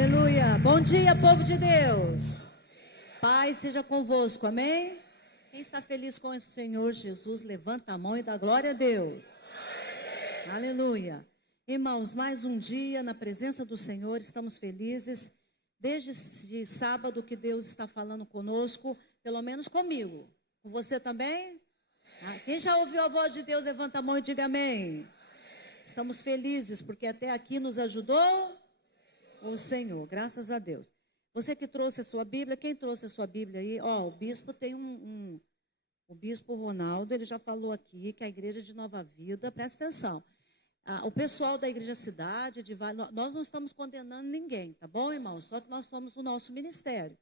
Aleluia. Bom dia, povo de Deus. Paz seja convosco, amém? Quem está feliz com o Senhor Jesus, levanta a mão e dá glória a Deus. Aleluia. Irmãos, mais um dia na presença do Senhor, estamos felizes. Desde sábado que Deus está falando conosco, pelo menos comigo. Com você também? Quem já ouviu a voz de Deus, levanta a mão e diga amém. Estamos felizes porque até aqui nos ajudou o Senhor, graças a Deus. Você que trouxe a sua Bíblia, quem trouxe a sua Bíblia aí? O bispo tem o bispo Ronaldo, ele já falou aqui que a igreja de Nova Vida, presta atenção, o pessoal da igreja cidade, nós não estamos condenando ninguém, tá bom, irmão? Só que nós somos o nosso ministério.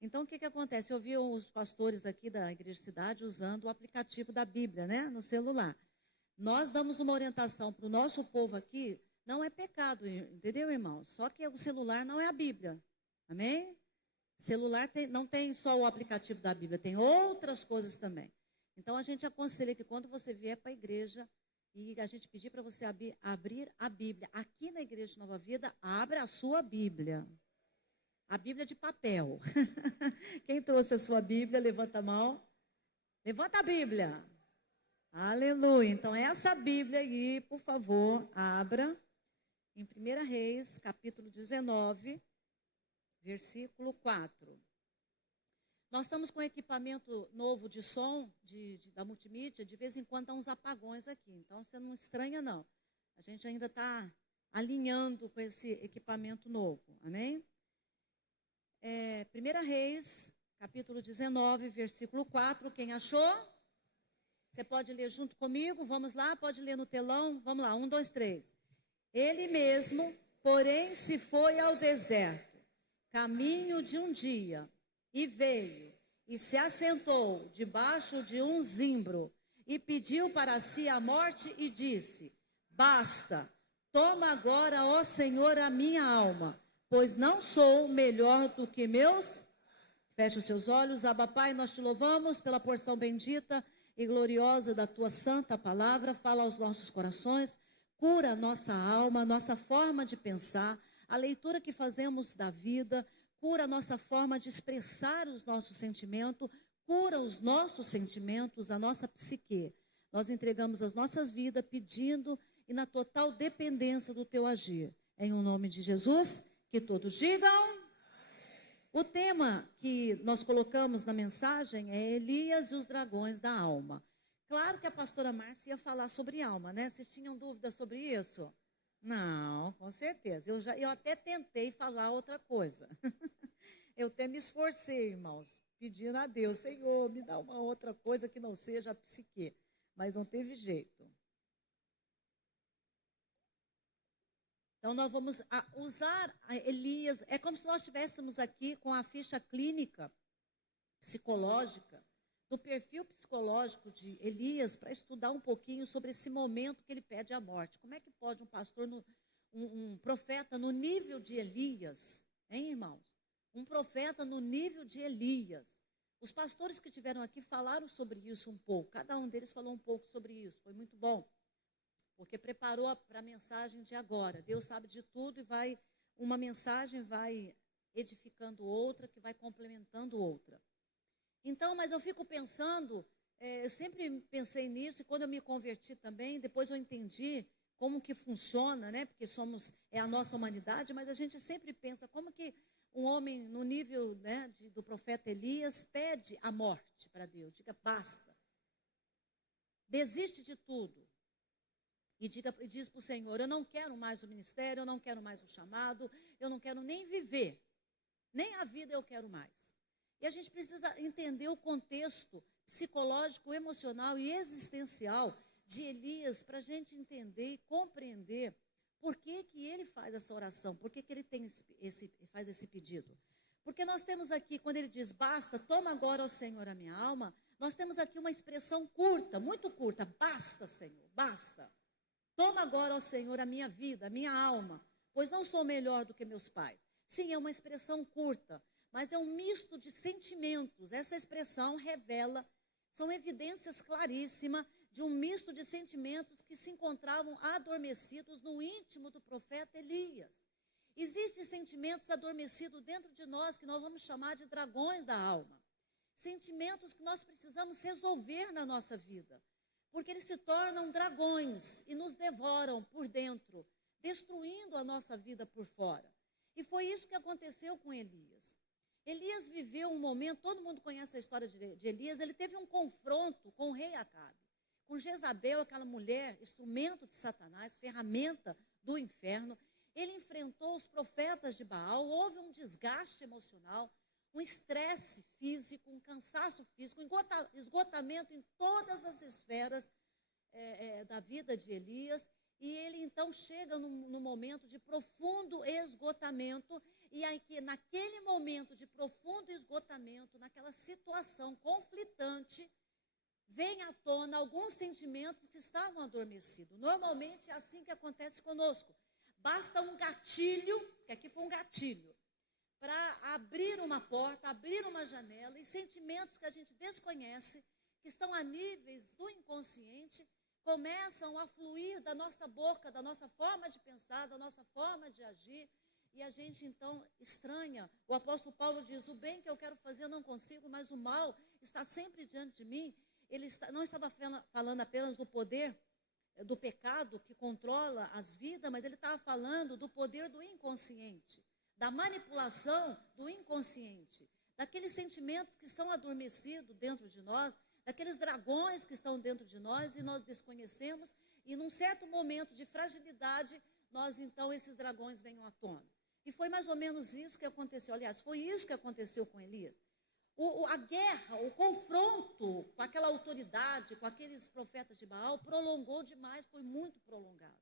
Então, o que acontece? Eu vi os pastores aqui da igreja cidade usando o aplicativo da Bíblia, né, no celular. Nós damos uma orientação para o nosso povo aqui, não é pecado, entendeu, irmão? Só que o celular não é a Bíblia, amém? Celular não tem só o aplicativo da Bíblia, tem outras coisas também. Então, a gente aconselha que quando você vier para a igreja e a gente pedir para você abrir a Bíblia, aqui na igreja de Nova Vida, abra a sua Bíblia. A Bíblia de papel. Quem trouxe a sua Bíblia, levanta a mão. Levanta a Bíblia. Aleluia. Então, essa Bíblia aí, por favor, abra em 1 Reis, capítulo 19, versículo 4. Nós estamos com equipamento novo de som, da multimídia, de vez em quando há uns apagões aqui. Então, você não estranha, não. A gente ainda está alinhando com esse equipamento novo. Amém? 1 Reis, capítulo 19, versículo 4. Quem achou? Você pode ler junto comigo? Vamos lá, pode ler no telão? Vamos lá, 1, 2, 3. Ele mesmo, porém, se foi ao deserto, caminho de um dia, e veio, e se assentou debaixo de um zimbro, e pediu para si a morte, e disse: basta, toma agora, ó Senhor, a minha alma, pois não sou melhor do que meus. Feche os seus olhos. Abba, Pai, nós te louvamos pela porção bendita e gloriosa da tua santa palavra. Fala aos nossos corações, cura a nossa alma, a nossa forma de pensar, a leitura que fazemos da vida, cura a nossa forma de expressar os nossos sentimentos, cura os nossos sentimentos, a nossa psique. Nós entregamos as nossas vidas pedindo e na total dependência do teu agir. Em o nome de Jesus, que todos digam. O tema que nós colocamos na mensagem é Elias e os dragões da alma. Claro que a pastora Márcia ia falar sobre alma, né? Vocês tinham dúvidas sobre isso? Não, com certeza. Eu até tentei falar outra coisa. Eu até me esforcei, irmãos, pedindo a Deus, Senhor, me dá uma outra coisa que não seja a psique. Mas não teve jeito. Então, nós vamos usar a Elias. É como se nós estivéssemos aqui com a ficha clínica, psicológica, do perfil psicológico de Elias, para estudar um pouquinho sobre esse momento que ele pede a morte. Como é que pode um pastor, um profeta no nível de Elias, hein, irmãos? Um profeta no nível de Elias. Os pastores que estiveram aqui falaram sobre isso um pouco. Cada um deles falou um pouco sobre isso. Foi muito bom. Porque preparou para a mensagem de agora. Deus sabe de tudo e uma mensagem vai edificando outra, que vai complementando outra. Então, mas eu fico pensando, eu sempre pensei nisso, e quando eu me converti também, depois eu entendi como que funciona, né? Porque é a nossa humanidade, mas a gente sempre pensa como que um homem no nível, né, do profeta Elias pede a morte para Deus, diga basta, desiste de tudo. E diz para o Senhor, eu não quero mais o ministério, eu não quero mais o chamado, eu não quero nem viver, nem a vida eu quero mais. E a gente precisa entender o contexto psicológico, emocional e existencial de Elias para a gente entender e compreender por que ele faz essa oração, por que ele faz esse pedido. Porque nós temos aqui, quando ele diz, basta, toma agora, ó Senhor, a minha alma, nós temos aqui uma expressão curta, muito curta, basta, Senhor, basta. Toma agora, ó Senhor, a minha vida, a minha alma, pois não sou melhor do que meus pais. Sim, é uma expressão curta, mas é um misto de sentimentos. Essa expressão revela, são evidências claríssimas de um misto de sentimentos que se encontravam adormecidos no íntimo do profeta Elias. Existem sentimentos adormecidos dentro de nós que nós vamos chamar de dragões da alma. Sentimentos que nós precisamos resolver na nossa vida, porque eles se tornam dragões e nos devoram por dentro, destruindo a nossa vida por fora. E foi isso que aconteceu com Elias. Elias viveu um momento, todo mundo conhece a história de Elias, ele teve um confronto com o rei Acabe, com Jezabel, aquela mulher, instrumento de Satanás, ferramenta do inferno. Ele enfrentou os profetas de Baal, houve um desgaste emocional, um estresse físico, um cansaço físico, um esgotamento em todas as esferas da vida de Elias. E ele então chega no momento de profundo esgotamento, e aí que naquele momento de profundo esgotamento, naquela situação conflitante, vem à tona alguns sentimentos que estavam adormecidos. Normalmente é assim que acontece conosco. Basta um gatilho, que aqui foi um gatilho, para abrir uma porta, abrir uma janela, e sentimentos que a gente desconhece, que estão a níveis do inconsciente, começam a fluir da nossa boca, da nossa forma de pensar, da nossa forma de agir, e a gente então estranha. O apóstolo Paulo diz: o bem que eu quero fazer eu não consigo, mas o mal está sempre diante de mim. Ele não estava falando apenas do poder do pecado que controla as vidas, mas ele estava falando do poder do inconsciente, da manipulação do inconsciente, daqueles sentimentos que estão adormecidos dentro de nós, daqueles dragões que estão dentro de nós e nós desconhecemos, e num certo momento de fragilidade, então esses dragões venham à tona. E foi mais ou menos isso que aconteceu. Aliás, foi isso que aconteceu com Elias. A guerra, o confronto com aquela autoridade, com aqueles profetas de Baal, prolongou demais, foi muito prolongado.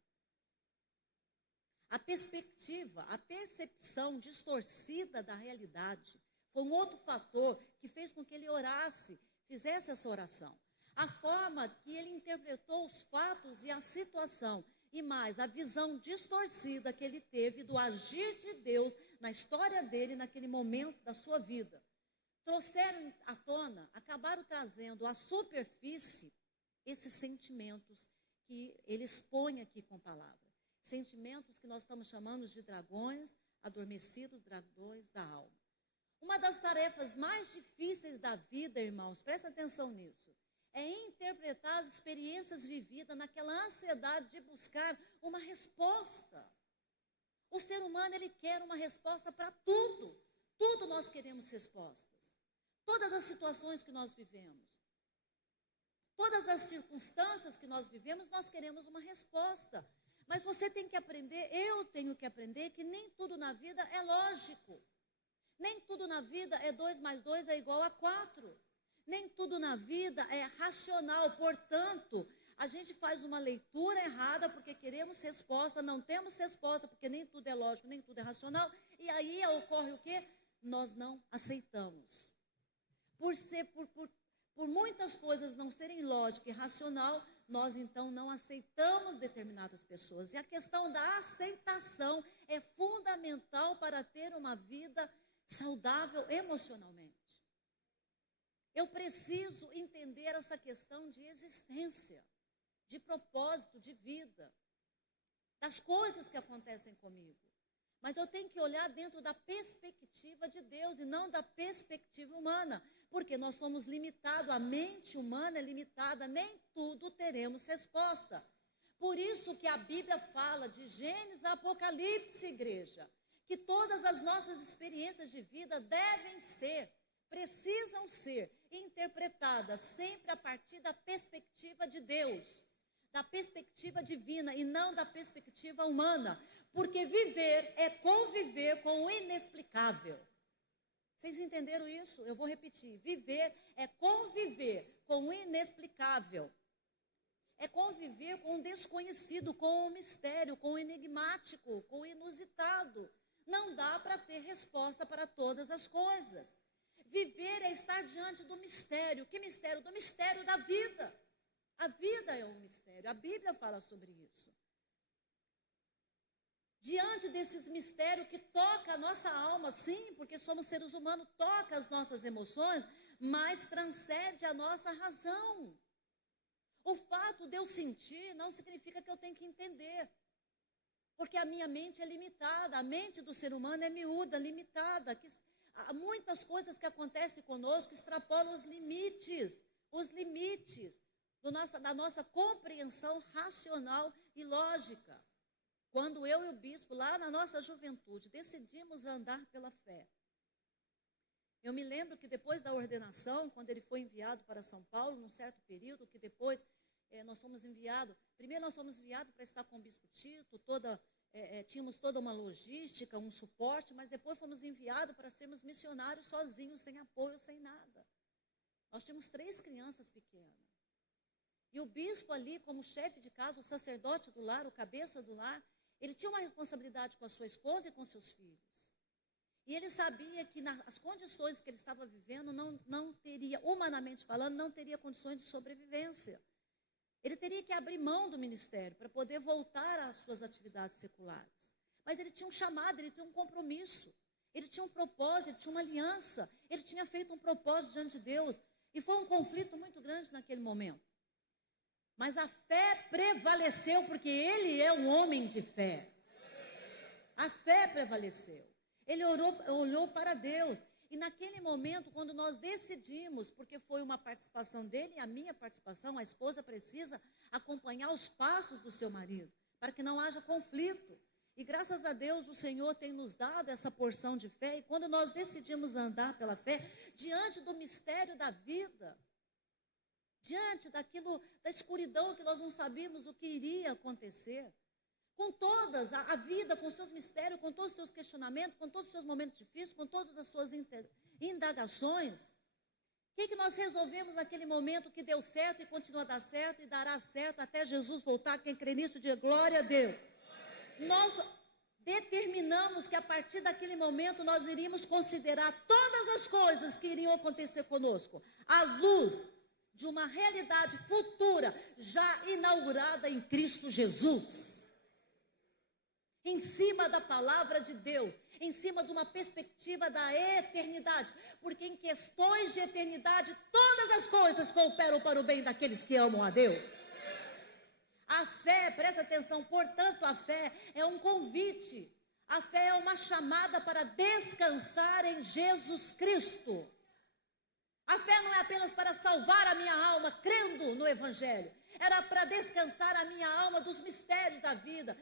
A perspectiva, a percepção distorcida da realidade foi um outro fator que fez com que ele orasse, fizesse essa oração. A forma que ele interpretou os fatos e a situação, e mais, a visão distorcida que ele teve do agir de Deus na história dele, naquele momento da sua vida, trouxeram à tona, acabaram trazendo à superfície esses sentimentos que ele expõe aqui com palavra. Sentimentos que nós estamos chamando de dragões adormecidos, dragões da alma. Uma das tarefas mais difíceis da vida, irmãos, presta atenção nisso, é interpretar as experiências vividas naquela ansiedade de buscar uma resposta. O ser humano, ele quer uma resposta para tudo. Tudo nós queremos respostas. Todas as situações que nós vivemos, todas as circunstâncias que nós vivemos, nós queremos uma resposta. Mas você tem que aprender, eu tenho que aprender, que nem tudo na vida é lógico. Nem tudo na vida é 2 mais 2 é igual a 4. Nem tudo na vida é racional. Portanto, a gente faz uma leitura errada porque queremos resposta, não temos resposta porque nem tudo é lógico, nem tudo é racional. E aí ocorre o quê? Nós não aceitamos. Por muitas coisas não serem lógica e racional, nós então não aceitamos determinadas pessoas. E a questão da aceitação é fundamental para ter uma vida saudável emocionalmente. Eu preciso entender essa questão de existência, de propósito, de vida, das coisas que acontecem comigo. Mas eu tenho que olhar dentro da perspectiva de Deus e não da perspectiva humana, porque nós somos limitados, a mente humana é limitada, nem tudo teremos resposta. Por isso que a Bíblia fala de Gênesis a Apocalipse, igreja, que todas as nossas experiências de vida precisam ser interpretadas sempre a partir da perspectiva de Deus, da perspectiva divina e não da perspectiva humana, porque viver é conviver com o inexplicável. Vocês entenderam isso? Eu vou repetir. Viver é conviver com o inexplicável. É conviver com o desconhecido, com o mistério, com o enigmático, com o inusitado. Não dá para ter resposta para todas as coisas. Viver é estar diante do mistério. Que mistério? Do mistério da vida. A vida é um mistério. A Bíblia fala sobre isso. Diante desses mistérios que toca a nossa alma, sim, porque somos seres humanos, toca as nossas emoções, mas transcende a nossa razão. O fato de eu sentir não significa que eu tenho que entender. Porque a minha mente é limitada, a mente do ser humano é miúda, limitada. Há muitas coisas que acontecem conosco extrapolam os limites da nossa compreensão racional e lógica. Quando eu e o bispo, lá na nossa juventude, decidimos andar pela fé. Eu me lembro que depois da ordenação, quando ele foi enviado para São Paulo, num certo período, que depois nós fomos enviados, primeiro nós fomos enviados para estar com o bispo Tito, tínhamos toda uma logística, um suporte, mas depois fomos enviados para sermos missionários sozinhos, sem apoio, sem nada. Nós tínhamos 3 crianças pequenas. E o bispo ali, como chefe de casa, o sacerdote do lar, o cabeça do lar, ele tinha uma responsabilidade com a sua esposa e com seus filhos. E ele sabia que nas condições que ele estava vivendo, não teria, humanamente falando, não teria condições de sobrevivência. Ele teria que abrir mão do ministério para poder voltar às suas atividades seculares. Mas ele tinha um chamado, ele tinha um compromisso. Ele tinha um propósito, ele tinha uma aliança. Ele tinha feito um propósito diante de Deus. E foi um conflito muito grande naquele momento. Mas a fé prevaleceu, porque ele é um homem de fé. A fé prevaleceu. Ele olhou para Deus. E naquele momento, quando nós decidimos, porque foi uma participação dele e a minha participação, a esposa precisa acompanhar os passos do seu marido, para que não haja conflito. E graças a Deus o Senhor tem nos dado essa porção de fé. E quando nós decidimos andar pela fé, diante do mistério da vida, diante da escuridão que nós não sabíamos o que iria acontecer, com todas a vida, com seus mistérios, com todos os seus questionamentos, com todos os seus momentos difíceis, com todas as suas indagações, o que nós resolvemos naquele momento que deu certo e continua a dar certo e dará certo até Jesus voltar? Quem crê nisso, diga glória a Deus. Nós determinamos que a partir daquele momento nós iríamos considerar todas as coisas que iriam acontecer conosco à luz de uma realidade futura já inaugurada em Cristo Jesus. Em cima da palavra de Deus, em cima de uma perspectiva da eternidade, porque em questões de eternidade todas as coisas cooperam para o bem daqueles que amam a Deus. A fé, presta atenção, portanto a fé é um convite, a fé é uma chamada para descansar em Jesus Cristo. A fé não é apenas para salvar a minha alma crendo no Evangelho. Era para descansar a minha alma dos mistérios da vida,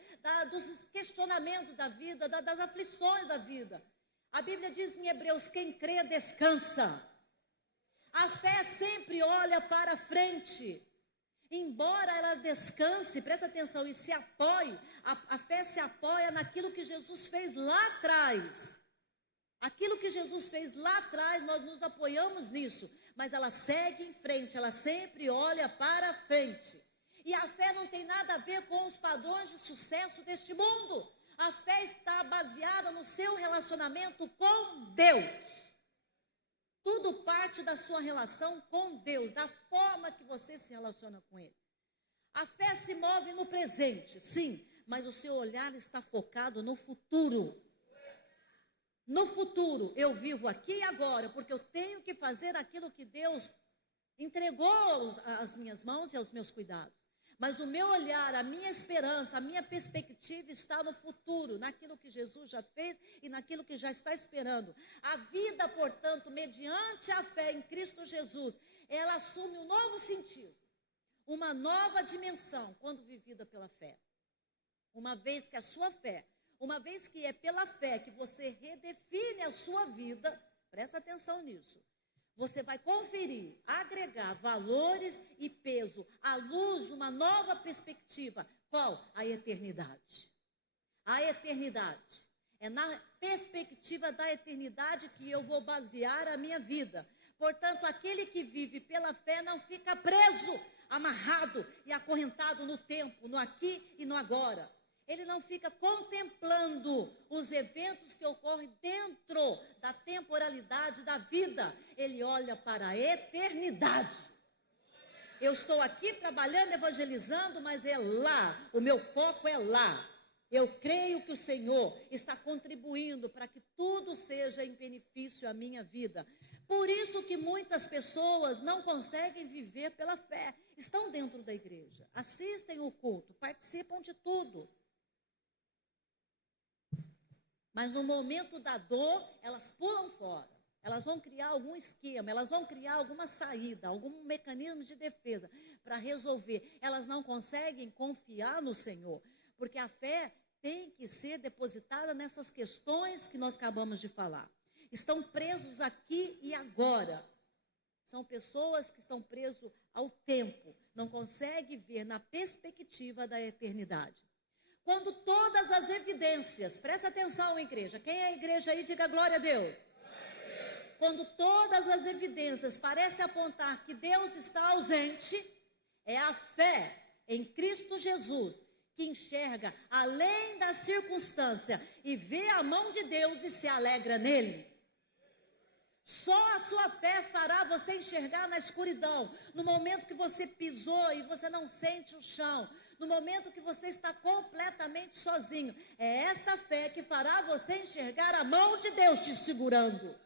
dos questionamentos da vida, das aflições da vida. A Bíblia diz em Hebreus, quem crê descansa. A fé sempre olha para frente. Embora ela descanse, presta atenção, e se apoie, a fé se apoia naquilo que Jesus fez lá atrás. Aquilo que Jesus fez lá atrás, nós nos apoiamos nisso, mas ela segue em frente, ela sempre olha para frente. E a fé não tem nada a ver com os padrões de sucesso deste mundo. A fé está baseada no seu relacionamento com Deus. Tudo parte da sua relação com Deus, da forma que você se relaciona com Ele. A fé se move no presente, sim, mas o seu olhar está focado no futuro. No futuro, eu vivo aqui e agora, porque eu tenho que fazer aquilo que Deus entregou às minhas mãos e aos meus cuidados. Mas o meu olhar, a minha esperança, a minha perspectiva está no futuro, naquilo que Jesus já fez e naquilo que já está esperando. A vida, portanto, mediante a fé em Cristo Jesus, ela assume um novo sentido, uma nova dimensão quando vivida pela fé. Uma vez que a sua fé, uma vez que é pela fé que você redefine a sua vida, presta atenção nisso. Você vai conferir, agregar valores e peso à luz de uma nova perspectiva. Qual? A eternidade. A eternidade. É na perspectiva da eternidade que eu vou basear a minha vida. Portanto, aquele que vive pela fé não fica preso, amarrado e acorrentado no tempo, no aqui e no agora. Ele não fica contemplando os eventos que ocorrem dentro da temporalidade da vida. Ele olha para a eternidade. Eu estou aqui trabalhando, evangelizando, mas é lá. O meu foco é lá. Eu creio que o Senhor está contribuindo para que tudo seja em benefício à minha vida. Por isso que muitas pessoas não conseguem viver pela fé. Estão dentro da igreja, assistem o culto, participam de tudo. Mas no momento da dor, elas pulam fora. Elas vão criar algum esquema, elas vão criar alguma saída, algum mecanismo de defesa para resolver. Elas não conseguem confiar no Senhor, porque a fé tem que ser depositada nessas questões que nós acabamos de falar. Estão presos aqui e agora. São pessoas que estão presas ao tempo, não conseguem ver na perspectiva da eternidade. Quando todas as evidências, presta atenção, igreja, quem é a igreja aí, diga glória a Deus. Quando todas as evidências parecem apontar que Deus está ausente, é a fé em Cristo Jesus que enxerga além da circunstância e vê a mão de Deus e se alegra nele. Só a sua fé fará você enxergar na escuridão, no momento que você pisou e você não sente o chão, no momento que você está completamente sozinho. É essa fé que fará você enxergar a mão de Deus te segurando.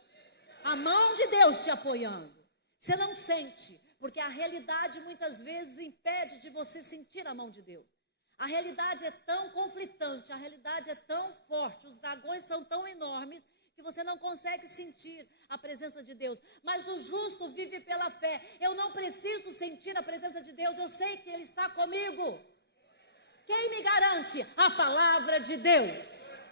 A mão de Deus te apoiando. Você não sente, porque a realidade muitas vezes impede de você sentir a mão de Deus. A realidade é tão conflitante, a realidade é tão forte, os dragões são tão enormes, que você não consegue sentir a presença de Deus. Mas o justo vive pela fé. Eu não preciso sentir a presença de Deus, eu sei que Ele está comigo. Quem me garante? A palavra de Deus.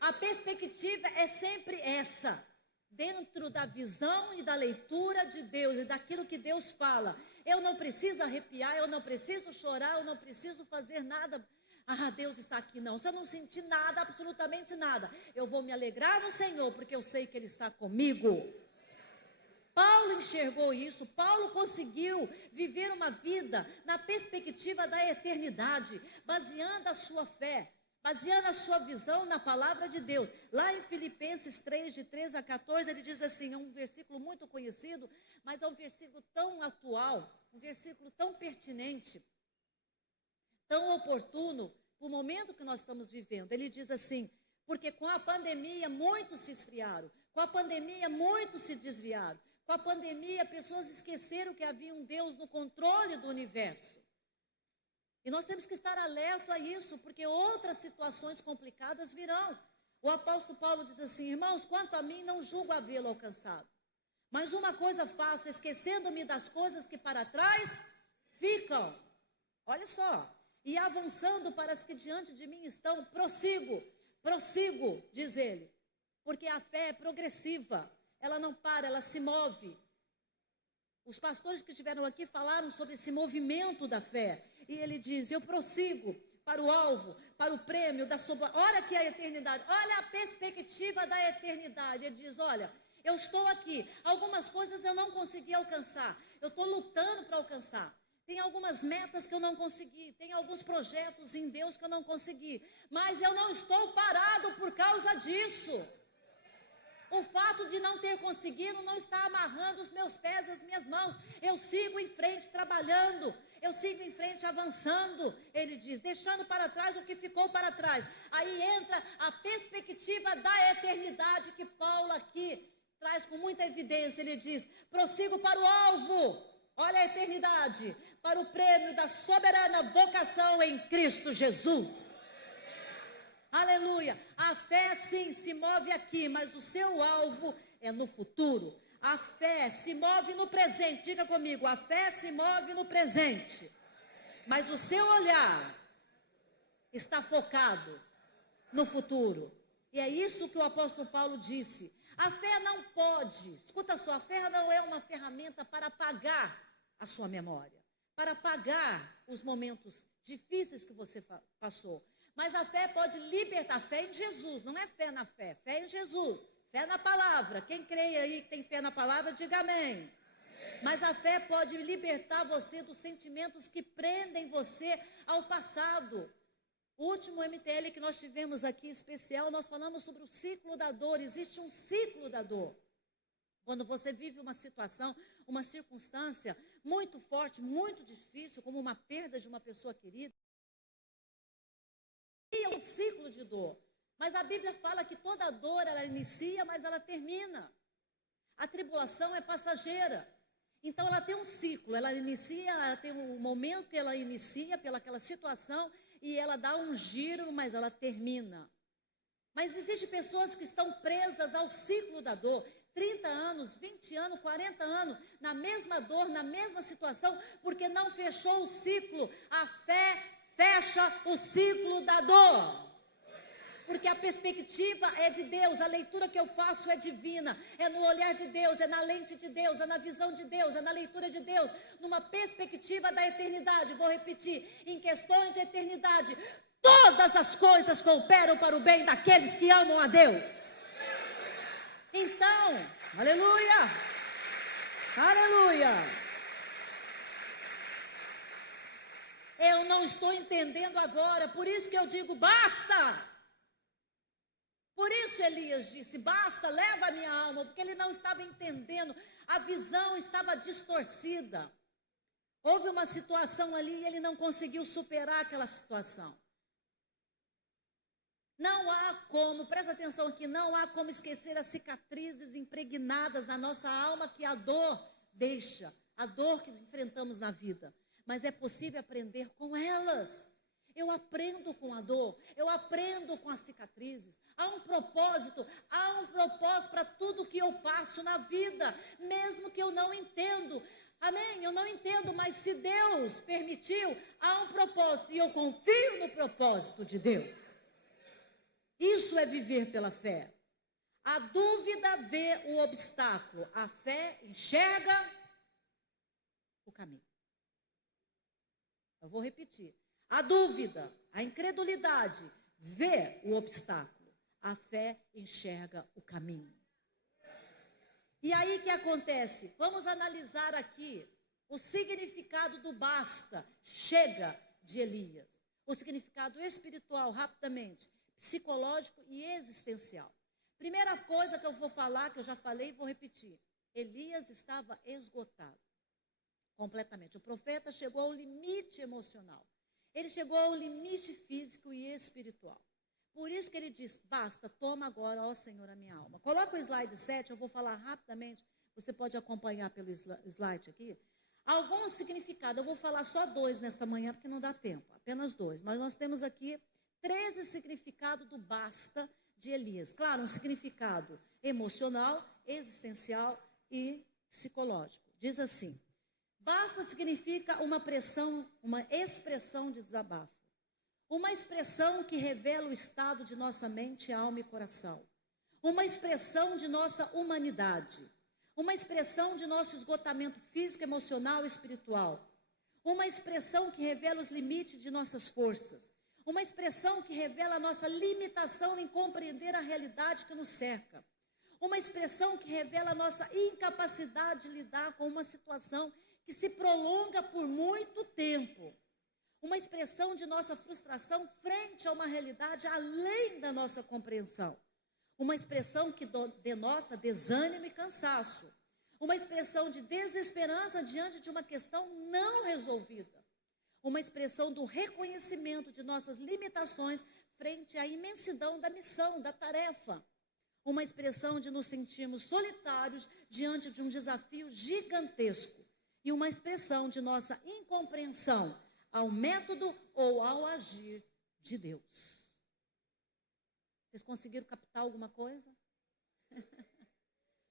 A perspectiva é sempre essa. Dentro da visão e da leitura de Deus e daquilo que Deus fala. Eu não preciso arrepiar, eu não preciso chorar, eu não preciso fazer nada. Ah, Deus está aqui, não. Se eu não sentir nada, absolutamente nada, eu vou me alegrar no Senhor, porque eu sei que Ele está comigo. Paulo enxergou isso, Paulo conseguiu viver uma vida na perspectiva da eternidade, baseando a sua fé, baseando a sua visão na palavra de Deus. Lá em Filipenses 3, de 13 a 14, ele diz assim, é um versículo muito conhecido, mas é um versículo tão atual, um versículo tão pertinente, tão oportuno para o momento que nós estamos vivendo. Ele diz assim, porque com a pandemia muitos se esfriaram, com a pandemia muitos se desviaram, com a pandemia pessoas esqueceram que havia um Deus no controle do universo. E nós temos que estar alerta a isso, porque outras situações complicadas virão. O apóstolo Paulo diz assim, irmãos, quanto a mim não julgo havê-lo alcançado, mas uma coisa faço, esquecendo-me das coisas que para trás ficam. Olha só. E avançando para as que diante de mim estão, prossigo, diz ele, porque a fé é progressiva, ela não para, ela se move. Os pastores que estiveram aqui falaram sobre esse movimento da fé, e ele diz, eu prossigo para o alvo, para o prêmio da sua... Olha aqui a eternidade, olha a perspectiva da eternidade. Ele diz, olha, eu estou aqui, algumas coisas eu não consegui alcançar, eu estou lutando para alcançar. Tem algumas metas que eu não consegui, tem alguns projetos em Deus que eu não consegui, mas eu não estou parado por causa disso. O fato de não ter conseguido não está amarrando os meus pés e as minhas mãos. Eu sigo em frente trabalhando, eu sigo em frente avançando, ele diz, deixando para trás o que ficou para trás. Aí entra a perspectiva da eternidade que Paulo aqui traz com muita evidência. Ele diz, prossigo para o alvo. Olha a eternidade, para o prêmio da soberana vocação em Cristo Jesus. Aleluia. A fé sim se move aqui, mas o seu alvo é no futuro. A fé se move no presente. Diga comigo, a fé se move no presente, mas o seu olhar está focado no futuro. E é isso que o apóstolo Paulo disse. A fé não pode, escuta só, a fé não é uma ferramenta para apagar a sua memória, para apagar os momentos difíceis que você passou. Mas a fé pode libertar, fé em Jesus, não é fé na fé, fé em Jesus, fé na palavra. Quem crê aí que tem fé na palavra, diga amém. Mas a fé pode libertar você dos sentimentos que prendem você ao passado. O último MTL que nós tivemos aqui especial, nós falamos sobre o ciclo da dor. Existe um ciclo da dor. Quando você vive uma situação, uma circunstância muito forte, muito difícil, como uma perda de uma pessoa querida, é um ciclo de dor. Mas a Bíblia fala que toda dor, ela inicia, mas ela termina. A tribulação é passageira. Então ela tem um ciclo, ela inicia, ela tem um momento que ela inicia pelaquela situação, e ela dá um giro, mas ela termina. Mas existem pessoas que estão presas ao ciclo da dor. 30 anos, 20 anos, 40 anos, na mesma dor, na mesma situação, porque não fechou o ciclo. A fé fecha o ciclo da dor. Porque a perspectiva é de Deus, a leitura que eu faço é divina, é no olhar de Deus, é na lente de Deus, é na visão de Deus, é na leitura de Deus, numa perspectiva da eternidade. Vou repetir, em questões de eternidade, todas as coisas cooperam para o bem daqueles que amam a Deus. Então, aleluia, aleluia. Eu não estou entendendo agora, por isso que eu digo, basta. Por isso Elias disse, basta, leva a minha alma, porque ele não estava entendendo, a visão estava distorcida. Houve uma situação ali e ele não conseguiu superar aquela situação. Não há como, presta atenção aqui, não há como esquecer as cicatrizes impregnadas na nossa alma que a dor deixa, a dor que enfrentamos na vida. Mas é possível aprender com elas. Eu aprendo com a dor, eu aprendo com as cicatrizes. Há um propósito para tudo que eu passo na vida, mesmo que eu não entendo. Amém? Eu não entendo, mas se Deus permitiu, há um propósito e eu confio no propósito de Deus. Isso é viver pela fé. A dúvida vê o obstáculo, a fé enxerga o caminho. Eu vou repetir. A dúvida, a incredulidade vê o obstáculo, a fé enxerga o caminho. E aí o que acontece? Vamos analisar aqui o significado do basta, chega de Elias. O significado espiritual, rapidamente, psicológico e existencial. Primeira coisa que eu vou falar, que eu já falei e vou repetir. Elias estava esgotado, completamente. O profeta chegou ao limite emocional. Ele chegou ao limite físico e espiritual. Por isso que ele diz, basta, toma agora, ó Senhor, a minha alma. Coloca o slide 7, eu vou falar rapidamente, você pode acompanhar pelo slide aqui. Alguns significados, eu vou falar só 2 nesta manhã, porque não dá tempo, apenas 2. Mas nós temos aqui 13 significados do basta de Elias. Claro, um significado emocional, existencial e psicológico. Diz assim, basta significa uma expressão de desabafo. Uma expressão que revela o estado de nossa mente, alma e coração. Uma expressão de nossa humanidade. Uma expressão de nosso esgotamento físico, emocional e espiritual. Uma expressão que revela os limites de nossas forças. Uma expressão que revela a nossa limitação em compreender a realidade que nos cerca. Uma expressão que revela a nossa incapacidade de lidar com uma situação que se prolonga por muito tempo. Uma expressão de nossa frustração frente a uma realidade além da nossa compreensão. Uma expressão que denota desânimo e cansaço. Uma expressão de desesperança diante de uma questão não resolvida. Uma expressão do reconhecimento de nossas limitações frente à imensidão da missão, da tarefa. Uma expressão de nos sentirmos solitários diante de um desafio gigantesco. E uma expressão de nossa incompreensão ao método ou ao agir de Deus. Vocês conseguiram captar alguma coisa?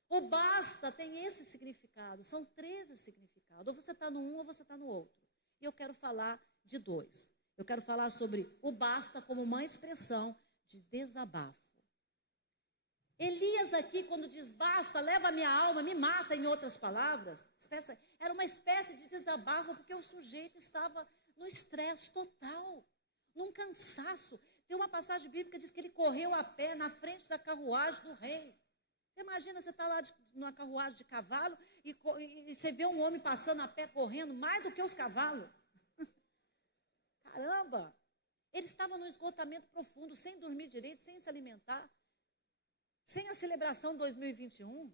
O basta tem esse significado, são 13 significados. Ou você está no um ou você está no outro. E eu quero falar de 2. Eu quero falar sobre o basta como uma expressão de desabafo. Elias aqui, quando diz basta, leva a minha alma, me mata, em outras palavras, era uma espécie de desabafo, porque o sujeito estava no estresse total, num cansaço. Tem uma passagem bíblica que diz que ele correu a pé na frente da carruagem do rei. Você imagina, você está lá numa carruagem de cavalo e você vê um homem passando a pé, correndo, mais do que os cavalos. Caramba! Ele estava num esgotamento profundo, sem dormir direito, sem se alimentar. Sem a celebração 2021,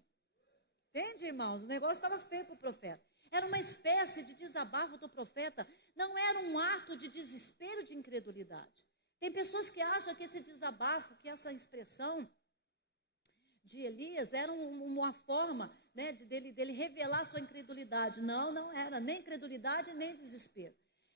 entende, irmãos? O negócio estava feio para o profeta. Era uma espécie de desabafo do profeta, não era um ato de desespero, de incredulidade. Tem pessoas que acham que esse desabafo, que essa expressão de Elias era uma forma, né, dele revelar sua incredulidade. Não, não era nem incredulidade nem desespero.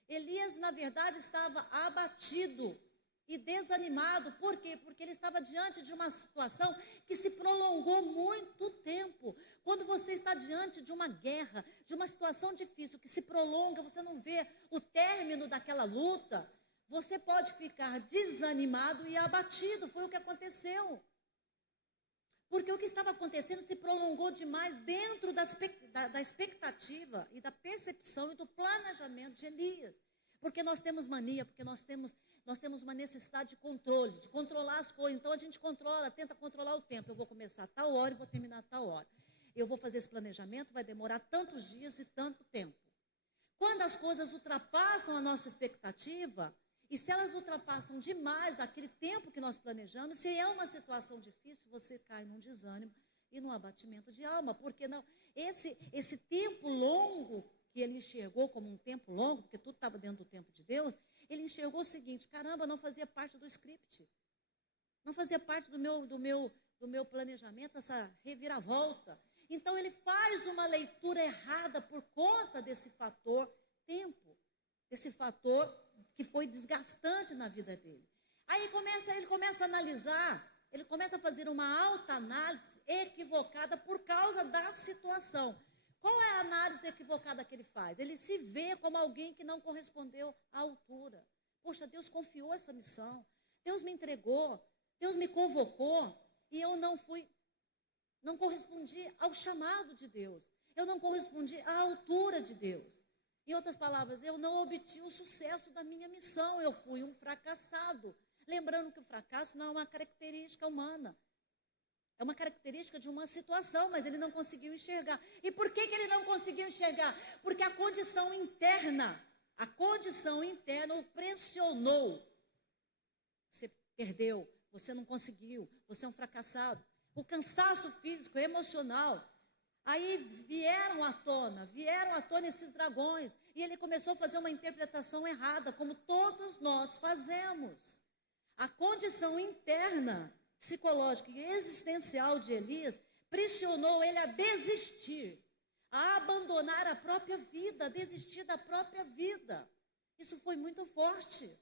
Elias, na verdade, estava abatido e desanimado. Por quê? Porque ele estava diante de uma situação que se prolongou muito tempo. Quando você está diante de uma guerra, de uma situação difícil que se prolonga, você não vê o término daquela luta, você pode ficar desanimado e abatido. Foi o que aconteceu. Porque o que estava acontecendo se prolongou demais dentro da expectativa e da percepção e do planejamento de Elias. Porque nós temos mania, porque nós temos uma necessidade de controle, de controlar as coisas. Então a gente tenta controlar o tempo. Eu vou começar a tal hora e vou terminar a tal hora. Eu vou fazer esse planejamento, vai demorar tantos dias e tanto tempo. Quando as coisas ultrapassam a nossa expectativa, e se elas ultrapassam demais aquele tempo que nós planejamos, se é uma situação difícil, você cai num desânimo e num abatimento de alma. Porque não, esse tempo longo que ele enxergou como um tempo longo, porque tudo estava dentro do tempo de Deus, ele enxergou o seguinte: caramba, não fazia parte do script, não fazia parte do meu planejamento, essa reviravolta. Então ele faz uma leitura errada por conta desse fator tempo, esse fator que foi desgastante na vida dele. Aí ele começa a analisar, ele começa a fazer uma autoanálise equivocada por causa da situação. Qual é a análise equivocada que ele faz? Ele se vê como alguém que não correspondeu à altura. Poxa, Deus confiou essa missão, Deus me entregou, Deus me convocou e eu não correspondi ao chamado de Deus. Eu não correspondi à altura de Deus. Em outras palavras, eu não obtive o sucesso da minha missão, eu fui um fracassado. Lembrando que o fracasso não é uma característica humana. É uma característica de uma situação, mas ele não conseguiu enxergar. E por que ele não conseguiu enxergar? Porque a condição interna o pressionou. Você perdeu, você não conseguiu, você é um fracassado. O cansaço físico, emocional. Aí vieram à tona esses dragões. E ele começou a fazer uma interpretação errada, como todos nós fazemos. A condição interna, psicológica e existencial de Elias pressionou ele a desistir, a abandonar a própria vida, a desistir da própria vida. Isso foi muito forte.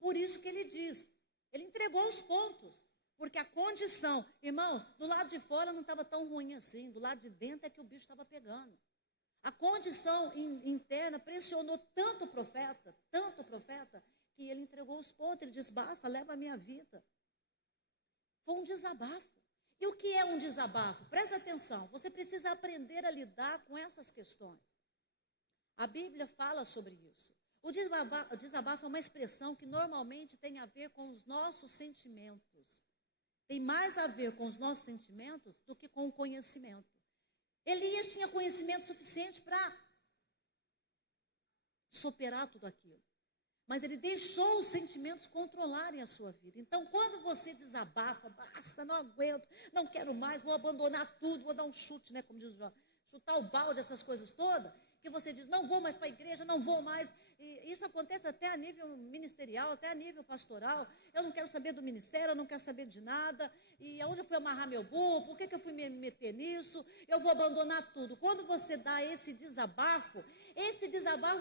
Por isso que ele diz, ele entregou os pontos. Porque a condição, irmãos, do lado de fora não estava tão ruim assim, do lado de dentro é que o bicho estava pegando. A condição interna pressionou tanto o profeta, que ele entregou os pontos. Ele disse: basta, leva a minha vida. Foi um desabafo. E o que é um desabafo? Presta atenção, você precisa aprender a lidar com essas questões. A Bíblia fala sobre isso. O desabafo é uma expressão que normalmente tem a ver com os nossos sentimentos. Tem mais a ver com os nossos sentimentos do que com o conhecimento. Elias tinha conhecimento suficiente para superar tudo aquilo. Mas ele deixou os sentimentos controlarem a sua vida. Então, quando você desabafa, basta, não aguento, não quero mais, vou abandonar tudo, vou dar um chute, né, como diz o João, chutar o balde, essas coisas todas, que você diz, não vou mais para a igreja, não vou mais. E isso acontece até a nível ministerial, até a nível pastoral. Eu não quero saber do ministério, eu não quero saber de nada. E aonde eu fui amarrar meu burro? Por que eu fui me meter nisso? Eu vou abandonar tudo. Quando você dá esse desabafo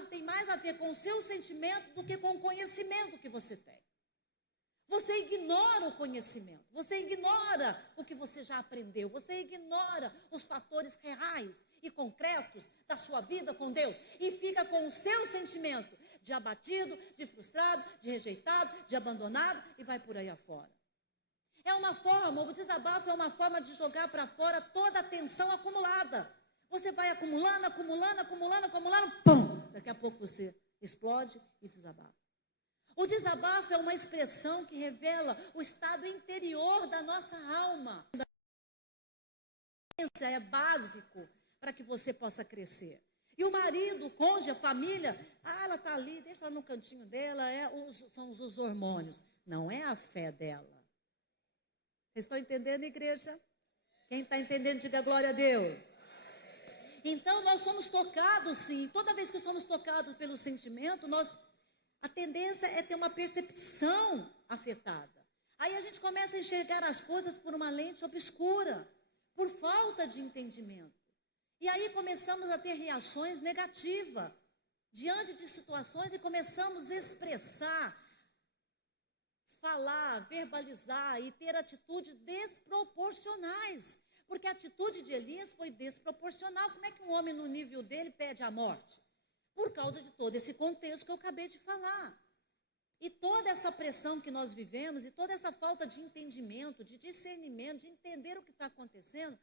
tem mais a ver com o seu sentimento do que com o conhecimento que você tem. Você ignora o conhecimento, você ignora o que você já aprendeu, você ignora os fatores reais e concretos da sua vida com Deus e fica com o seu sentimento de abatido, de frustrado, de rejeitado, de abandonado e vai por aí afora. O desabafo é uma forma de jogar para fora toda a tensão acumulada. Você vai acumulando, pum! Daqui a pouco você explode e desabafa. O desabafo é uma expressão que revela o estado interior da nossa alma. É básico para que você possa crescer. E o marido, o cônjuge, a família, ela está ali, deixa ela no cantinho dela, são os hormônios. Não é a fé dela. Vocês estão entendendo, igreja? Quem está entendendo, diga glória a Deus. Então, nós somos tocados, sim. Toda vez que somos tocados pelo sentimento, a tendência é ter uma percepção afetada. Aí a gente começa a enxergar as coisas por uma lente obscura, por falta de entendimento. E aí começamos a ter reações negativas diante de situações e começamos a expressar falar, verbalizar e ter atitudes desproporcionais. Porque a atitude de Elias foi desproporcional. Como é que um homem no nível dele pede a morte? Por causa de todo esse contexto que eu acabei de falar. E toda essa pressão que nós vivemos, e toda essa falta de entendimento, de discernimento, de entender o que está acontecendo,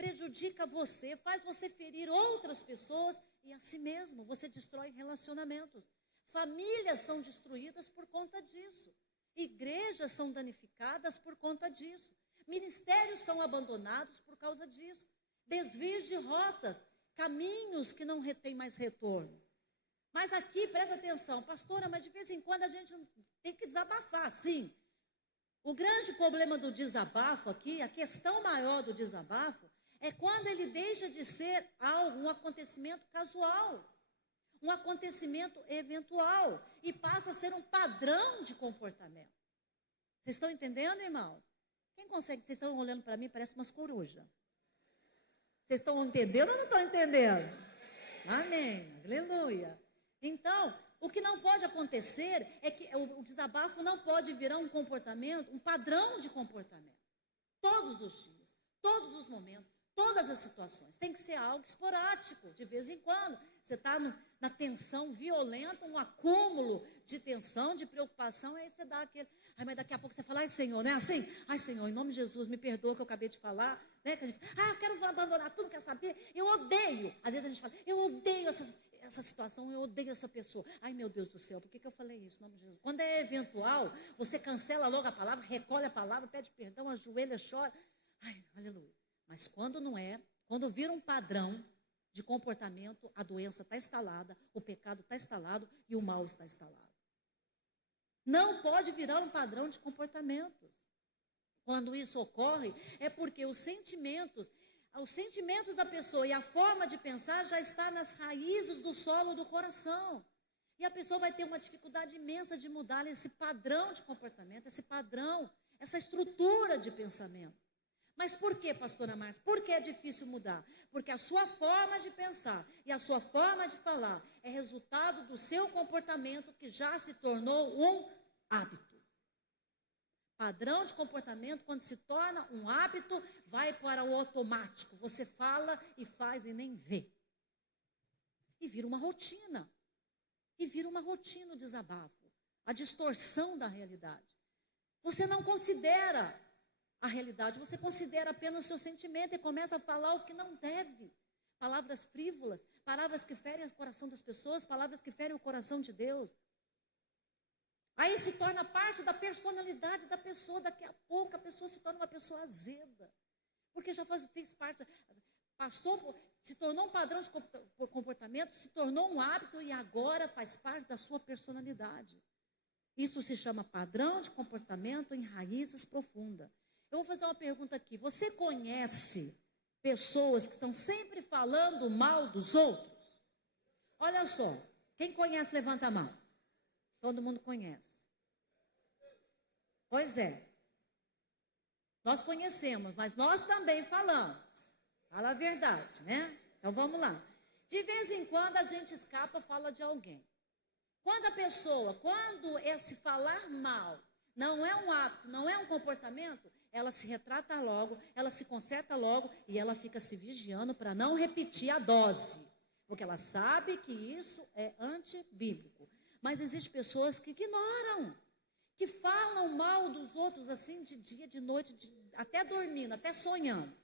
prejudica você, faz você ferir outras pessoas e a si mesmo. Você destrói relacionamentos. Famílias são destruídas por conta disso. Igrejas são danificadas por conta disso. Ministérios são abandonados por causa disso. Desvios de rotas, caminhos que não têm mais retorno. Mas aqui, presta atenção, pastora, mas de vez em quando a gente tem que desabafar, sim. O grande problema do desabafo aqui, a questão maior do desabafo, é quando ele deixa de ser algo, um acontecimento casual, um acontecimento eventual, e passa a ser um padrão de comportamento. Vocês estão entendendo, irmãos? Quem consegue? Vocês estão olhando para mim, parece umas corujas. Vocês estão entendendo ou não estão entendendo? Amém, aleluia. Então, o que não pode acontecer é que o desabafo não pode virar um comportamento, um padrão de comportamento. Todos os dias, todos os momentos, todas as situações. Tem que ser algo esporádico, de vez em quando. Você está na tensão violenta, um acúmulo de tensão, de preocupação, aí você dá aquele... mas daqui a pouco você fala, ai Senhor, não é assim? Ai Senhor, em nome de Jesus, me perdoa que eu acabei de falar. Né? Que a gente, eu quero abandonar tudo, quer saber? Eu odeio. Às vezes a gente fala, eu odeio essa situação, eu odeio essa pessoa. Ai meu Deus do céu, por que eu falei isso? Em nome de Jesus. Quando é eventual, você cancela logo a palavra, recolhe a palavra, pede perdão, ajoelha, chora. Ai, aleluia. Mas quando não é, quando vira um padrão de comportamento, a doença está instalada, o pecado está instalado e o mal está instalado. Não pode virar um padrão de comportamentos. Quando isso ocorre, é porque os sentimentos da pessoa e a forma de pensar já está nas raízes do solo do coração. E a pessoa vai ter uma dificuldade imensa de mudar esse padrão de comportamento, esse padrão, essa estrutura de pensamento. Mas por que, pastora Márcia? Por que é difícil mudar? Porque a sua forma de pensar e a sua forma de falar é resultado do seu comportamento que já se tornou um hábito. Padrão de comportamento, quando se torna um hábito, vai para o automático. Você fala e faz e nem vê. E vira uma rotina. E vira uma rotina o desabafo. A distorção da realidade. Você não considera a realidade, você considera apenas o seu sentimento e começa a falar o que não deve. Palavras frívolas, palavras que ferem o coração das pessoas, palavras que ferem o coração de Deus. Aí se torna parte da personalidade da pessoa, daqui a pouco a pessoa se torna uma pessoa azeda. Porque já fez parte, se tornou um padrão de comportamento, se tornou um hábito e agora faz parte da sua personalidade. Isso se chama padrão de comportamento em raízes profundas. Eu vou fazer uma pergunta aqui. Você conhece pessoas que estão sempre falando mal dos outros? Olha só. Quem conhece, levanta a mão. Todo mundo conhece. Pois é. Nós conhecemos, mas nós também falamos. Fala a verdade, né? Então vamos lá. De vez em quando a gente escapa, fala de alguém. Quando esse falar mal não é um hábito, não é um comportamento, ela se retrata logo, ela se conserta logo e ela fica se vigiando para não repetir a dose. Porque ela sabe que isso é antibíblico. Mas existem pessoas que ignoram, que falam mal dos outros assim de dia, de noite, até dormindo, até sonhando.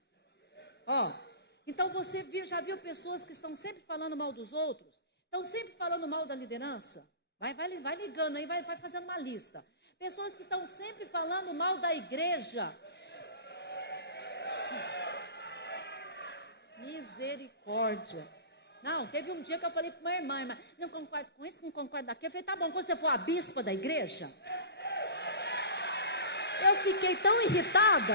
Então você já viu pessoas que estão sempre falando mal dos outros? Estão sempre falando mal da liderança? Vai ligando aí, vai fazendo uma lista. Pessoas que estão sempre falando mal da igreja. Misericórdia. Não, teve um dia que eu falei para uma irmã, não concordo com isso, não concordo daquilo. Eu falei, tá bom, quando você for a bispa da igreja. Eu fiquei tão irritada.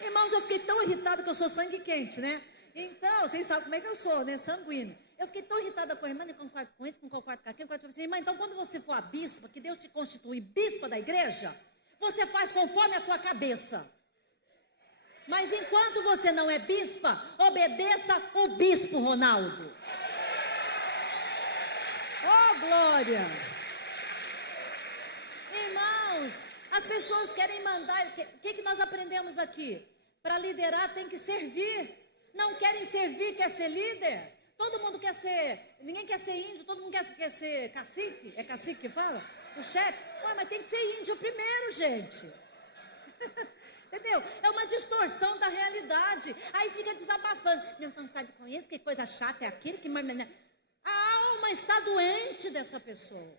Irmãos, eu fiquei tão irritada que eu sou sangue quente, né? Então, vocês sabem como é que eu sou, né? Sanguíneo. Eu fiquei tão irritada com a irmã, não concordo com isso, não concordo com aquilo. Eu falei assim, irmã, então quando você for a bispa, que Deus te constitui bispa da igreja, você faz conforme a tua cabeça. Mas enquanto você não é bispa, obedeça o bispo Ronaldo. Oh, glória! Irmãos, as pessoas querem mandar. O que nós aprendemos aqui? Para liderar tem que servir. Não querem servir, quer ser líder? Todo mundo quer ser. Ninguém quer ser índio, todo mundo quer ser cacique. É cacique que fala? O chefe. Ué, mas tem que ser índio primeiro, gente. Entendeu? É uma distorção da realidade. Aí fica desabafando. Não concordo com isso, que coisa chata é aquilo que. A alma está doente dessa pessoa.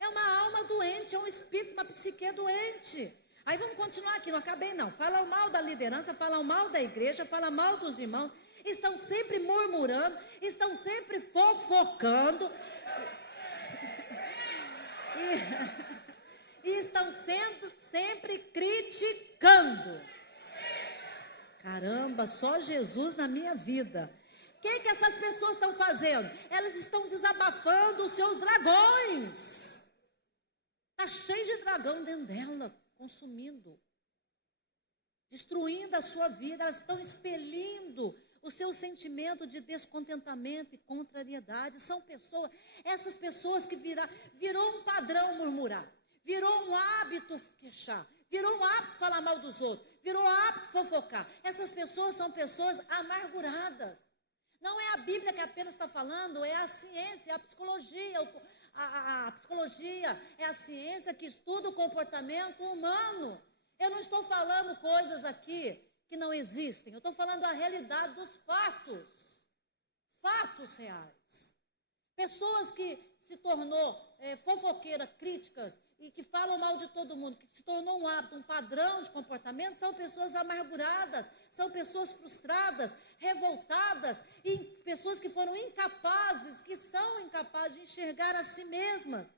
É uma alma doente, é um espírito, uma psique doente. Aí vamos continuar aqui, não acabei não. Fala mal da liderança, fala mal da igreja, fala mal dos irmãos. Estão sempre murmurando, estão sempre fofocando. E estão sendo sempre criticando. Caramba, só Jesus na minha vida. O que essas pessoas estão fazendo? Elas estão desabafando os seus dragões. Está cheio de dragão dentro dela, consumindo, destruindo a sua vida. Elas estão expelindo o seu sentimento de descontentamento e contrariedade. São pessoas, essas pessoas que virou um padrão murmurar, virou um hábito queixar, virou um hábito falar mal dos outros, virou um hábito fofocar. Essas pessoas são pessoas amarguradas. Não é a Bíblia que apenas está falando, é a ciência, é a psicologia. A psicologia é a ciência que estuda o comportamento humano. Eu não estou falando coisas aqui que não existem. Eu estou falando a realidade dos fatos. Fatos reais. Pessoas que se tornou fofoqueiras, críticas e que falam mal de todo mundo, que se tornou um hábito, um padrão de comportamento, são pessoas amarguradas, são pessoas frustradas, revoltadas e pessoas que foram incapazes, que são incapazes de enxergar a si mesmas.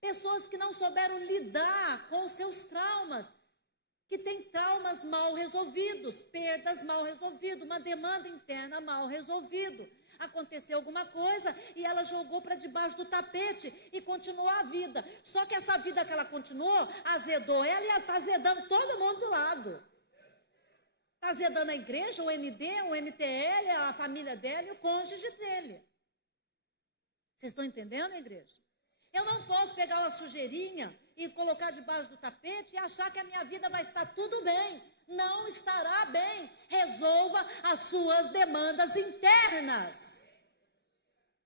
Pessoas que não souberam lidar com os seus traumas, que têm traumas mal resolvidos, perdas mal resolvidas, uma demanda interna mal resolvida. Aconteceu alguma coisa e ela jogou para debaixo do tapete e continuou a vida. Só que essa vida que ela continuou, azedou ela e ela está azedando todo mundo do lado. Está azedando a igreja, o MD, o MTL, a família dela e o cônjuge dele. Vocês estão entendendo, igreja? Eu não posso pegar uma sujeirinha e colocar debaixo do tapete e achar que a minha vida vai estar tudo bem. Não estará bem. Resolva as suas demandas internas.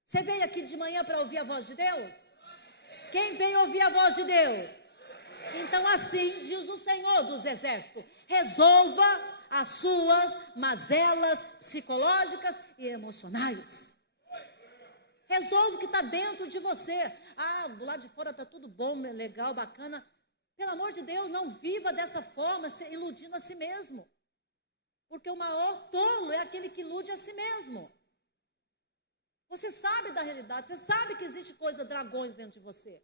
Você veio aqui de manhã para ouvir a voz de Deus? Quem veio ouvir a voz de Deus? Então assim diz o Senhor dos Exércitos: resolva as suas mazelas psicológicas e emocionais. Resolva o que está dentro de você. Ah, do lado de fora está tudo bom, legal, bacana. Pelo amor de Deus, não viva dessa forma, se iludindo a si mesmo. Porque o maior tolo é aquele que ilude a si mesmo. Você sabe da realidade, você sabe que existe coisa, dragões dentro de você.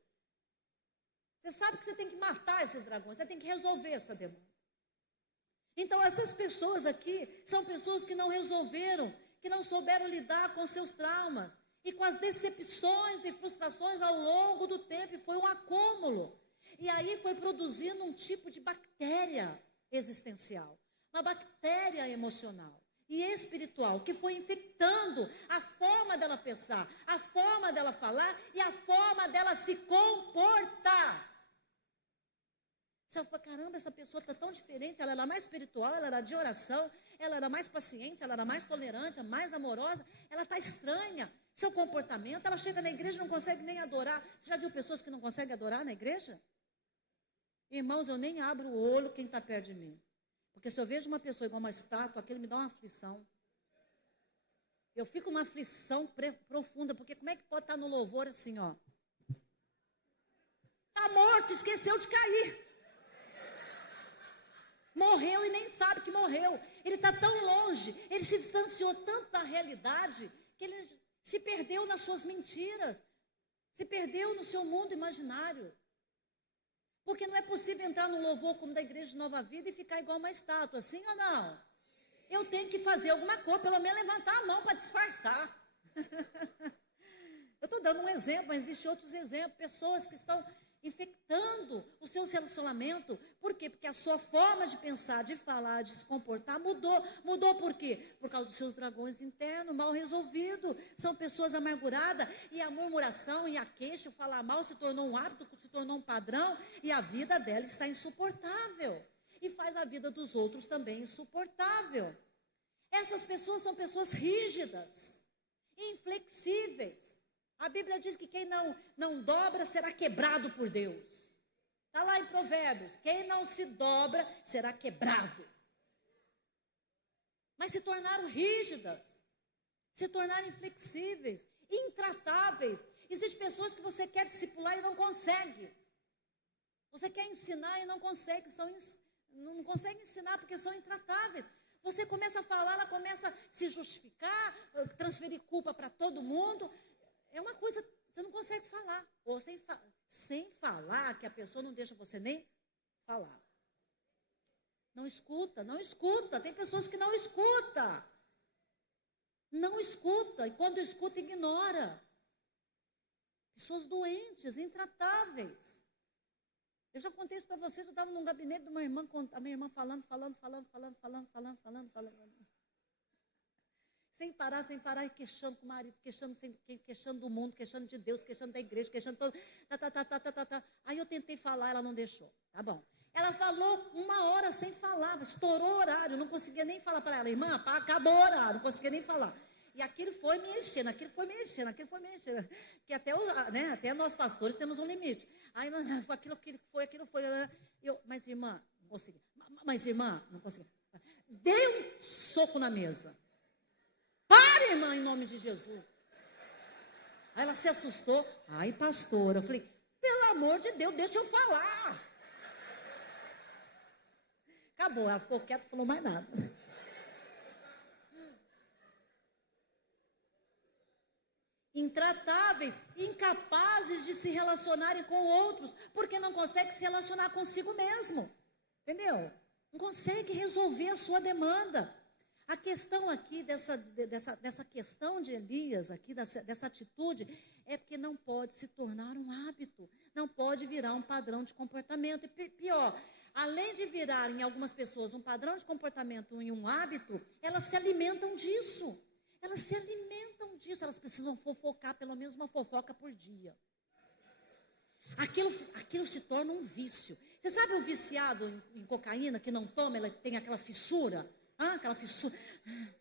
Você sabe que você tem que matar esses dragões, você tem que resolver essa demanda. Então, essas pessoas aqui são pessoas que não resolveram, que não souberam lidar com seus traumas e com as decepções e frustrações ao longo do tempo. E foi um acúmulo. E aí foi produzindo um tipo de bactéria existencial, uma bactéria emocional e espiritual, que foi infectando a forma dela pensar, a forma dela falar e a forma dela se comportar. Você fala, caramba, essa pessoa está tão diferente, ela era mais espiritual, ela era de oração, ela era mais paciente, ela era mais tolerante, mais amorosa, ela está estranha. Seu comportamento, ela chega na igreja e não consegue nem adorar. Você já viu pessoas que não conseguem adorar na igreja? Irmãos, eu nem abro o olho quem está perto de mim. Porque se eu vejo uma pessoa igual uma estátua, aquilo me dá uma aflição. Eu fico numa aflição profunda, porque como é que pode estar no louvor assim, ó? Está morto, esqueceu de cair. Morreu e nem sabe que morreu. Ele está tão longe, ele se distanciou tanto da realidade, que ele se perdeu nas suas mentiras, se perdeu no seu mundo imaginário. Porque não é possível entrar no louvor como da Igreja de Nova Vida e ficar igual uma estátua, sim ou não? Eu tenho que fazer alguma coisa, pelo menos levantar a mão para disfarçar. Eu estou dando um exemplo, mas existem outros exemplos. Pessoas que estão infectando os seus relacionamentos. Por quê? Porque a sua forma de pensar, de falar, de se comportar mudou. Mudou por quê? Por causa dos seus dragões internos, mal resolvidos. São pessoas amarguradas e a murmuração e a queixa, o falar mal se tornou um hábito, se tornou um padrão e a vida dela está insuportável. E faz a vida dos outros também insuportável. Essas pessoas são pessoas rígidas, inflexíveis. A Bíblia diz que quem não dobra será quebrado por Deus. Está lá em Provérbios, quem não se dobra será quebrado. Mas se tornaram rígidas, se tornaram inflexíveis, intratáveis. Existem pessoas que você quer discipular e não consegue. Você quer ensinar e não consegue, não consegue ensinar porque são intratáveis. Você começa a falar, ela começa a se justificar, transferir culpa para todo mundo. É uma coisa, você não consegue falar. Ou sem falar, que a pessoa não deixa você nem falar. Não escuta. Tem pessoas que não escutam. Não escuta. E quando escuta, ignora. Pessoas doentes, intratáveis. Eu já contei isso para vocês. Eu estava num gabinete de uma irmã, a minha irmã falando. Sem parar, e queixando com o marido, queixando do mundo, queixando de Deus, queixando da igreja, queixando todo. Aí eu tentei falar, ela não deixou. Tá bom. Ela falou 1 hora sem falar, estourou o horário, não conseguia nem falar para ela, irmã, acabou o horário, não conseguia nem falar. E aquilo foi me enchendo. Que até nós pastores temos um limite. Aí aquilo foi. Mas irmã, não consegui. Não consegui. Dei um soco na mesa. Pare, irmã, em nome de Jesus. Aí ela se assustou. Ai, pastora. Eu falei, pelo amor de Deus, deixa eu falar. Acabou. Ela ficou quieta, não falou mais nada. Intratáveis, incapazes de se relacionarem com outros, porque não consegue se relacionar consigo mesmo. Entendeu? Não consegue resolver a sua demanda. A questão aqui, dessa questão de Elias, aqui, dessa atitude, é porque não pode se tornar um hábito, não pode virar um padrão de comportamento. E pior, além de virar em algumas pessoas um padrão de comportamento e um hábito, elas se alimentam disso. Elas precisam fofocar, pelo menos uma fofoca por dia. Aquilo se torna um vício. Você sabe o viciado em cocaína que não toma, ela tem aquela fissura? Aquela fissura,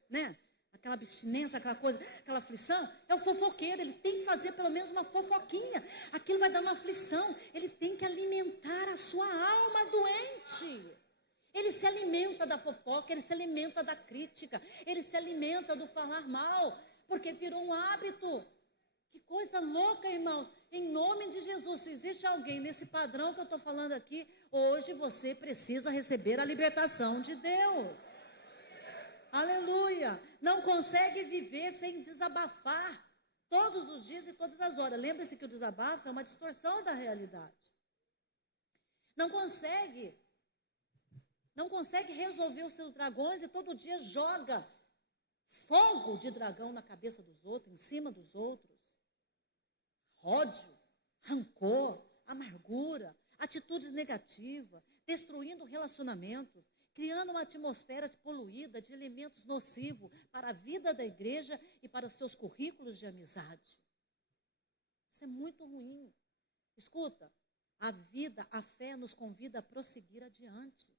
né? Aquela abstinência, aquela coisa, aquela aflição. É o fofoqueiro, ele tem que fazer pelo menos uma fofoquinha. Aquilo vai dar uma aflição. Ele tem que alimentar a sua alma doente. Ele se alimenta da fofoca, ele se alimenta da crítica, ele se alimenta do falar mal, porque virou um hábito. Que coisa louca, irmãos. Em nome de Jesus, se existe alguém nesse padrão que eu estou falando aqui, hoje você precisa receber a libertação de Deus. Aleluia. Não consegue viver sem desabafar todos os dias e todas as horas. Lembre-se que o desabafo é uma distorção da realidade. Não consegue resolver os seus dragões e todo dia joga fogo de dragão na cabeça dos outros, em cima dos outros. Ódio, rancor, amargura, atitudes negativas, destruindo relacionamentos, criando uma atmosfera poluída de elementos nocivos para a vida da igreja e para os seus currículos de amizade. Isso é muito ruim. Escuta, a fé nos convida a prosseguir adiante.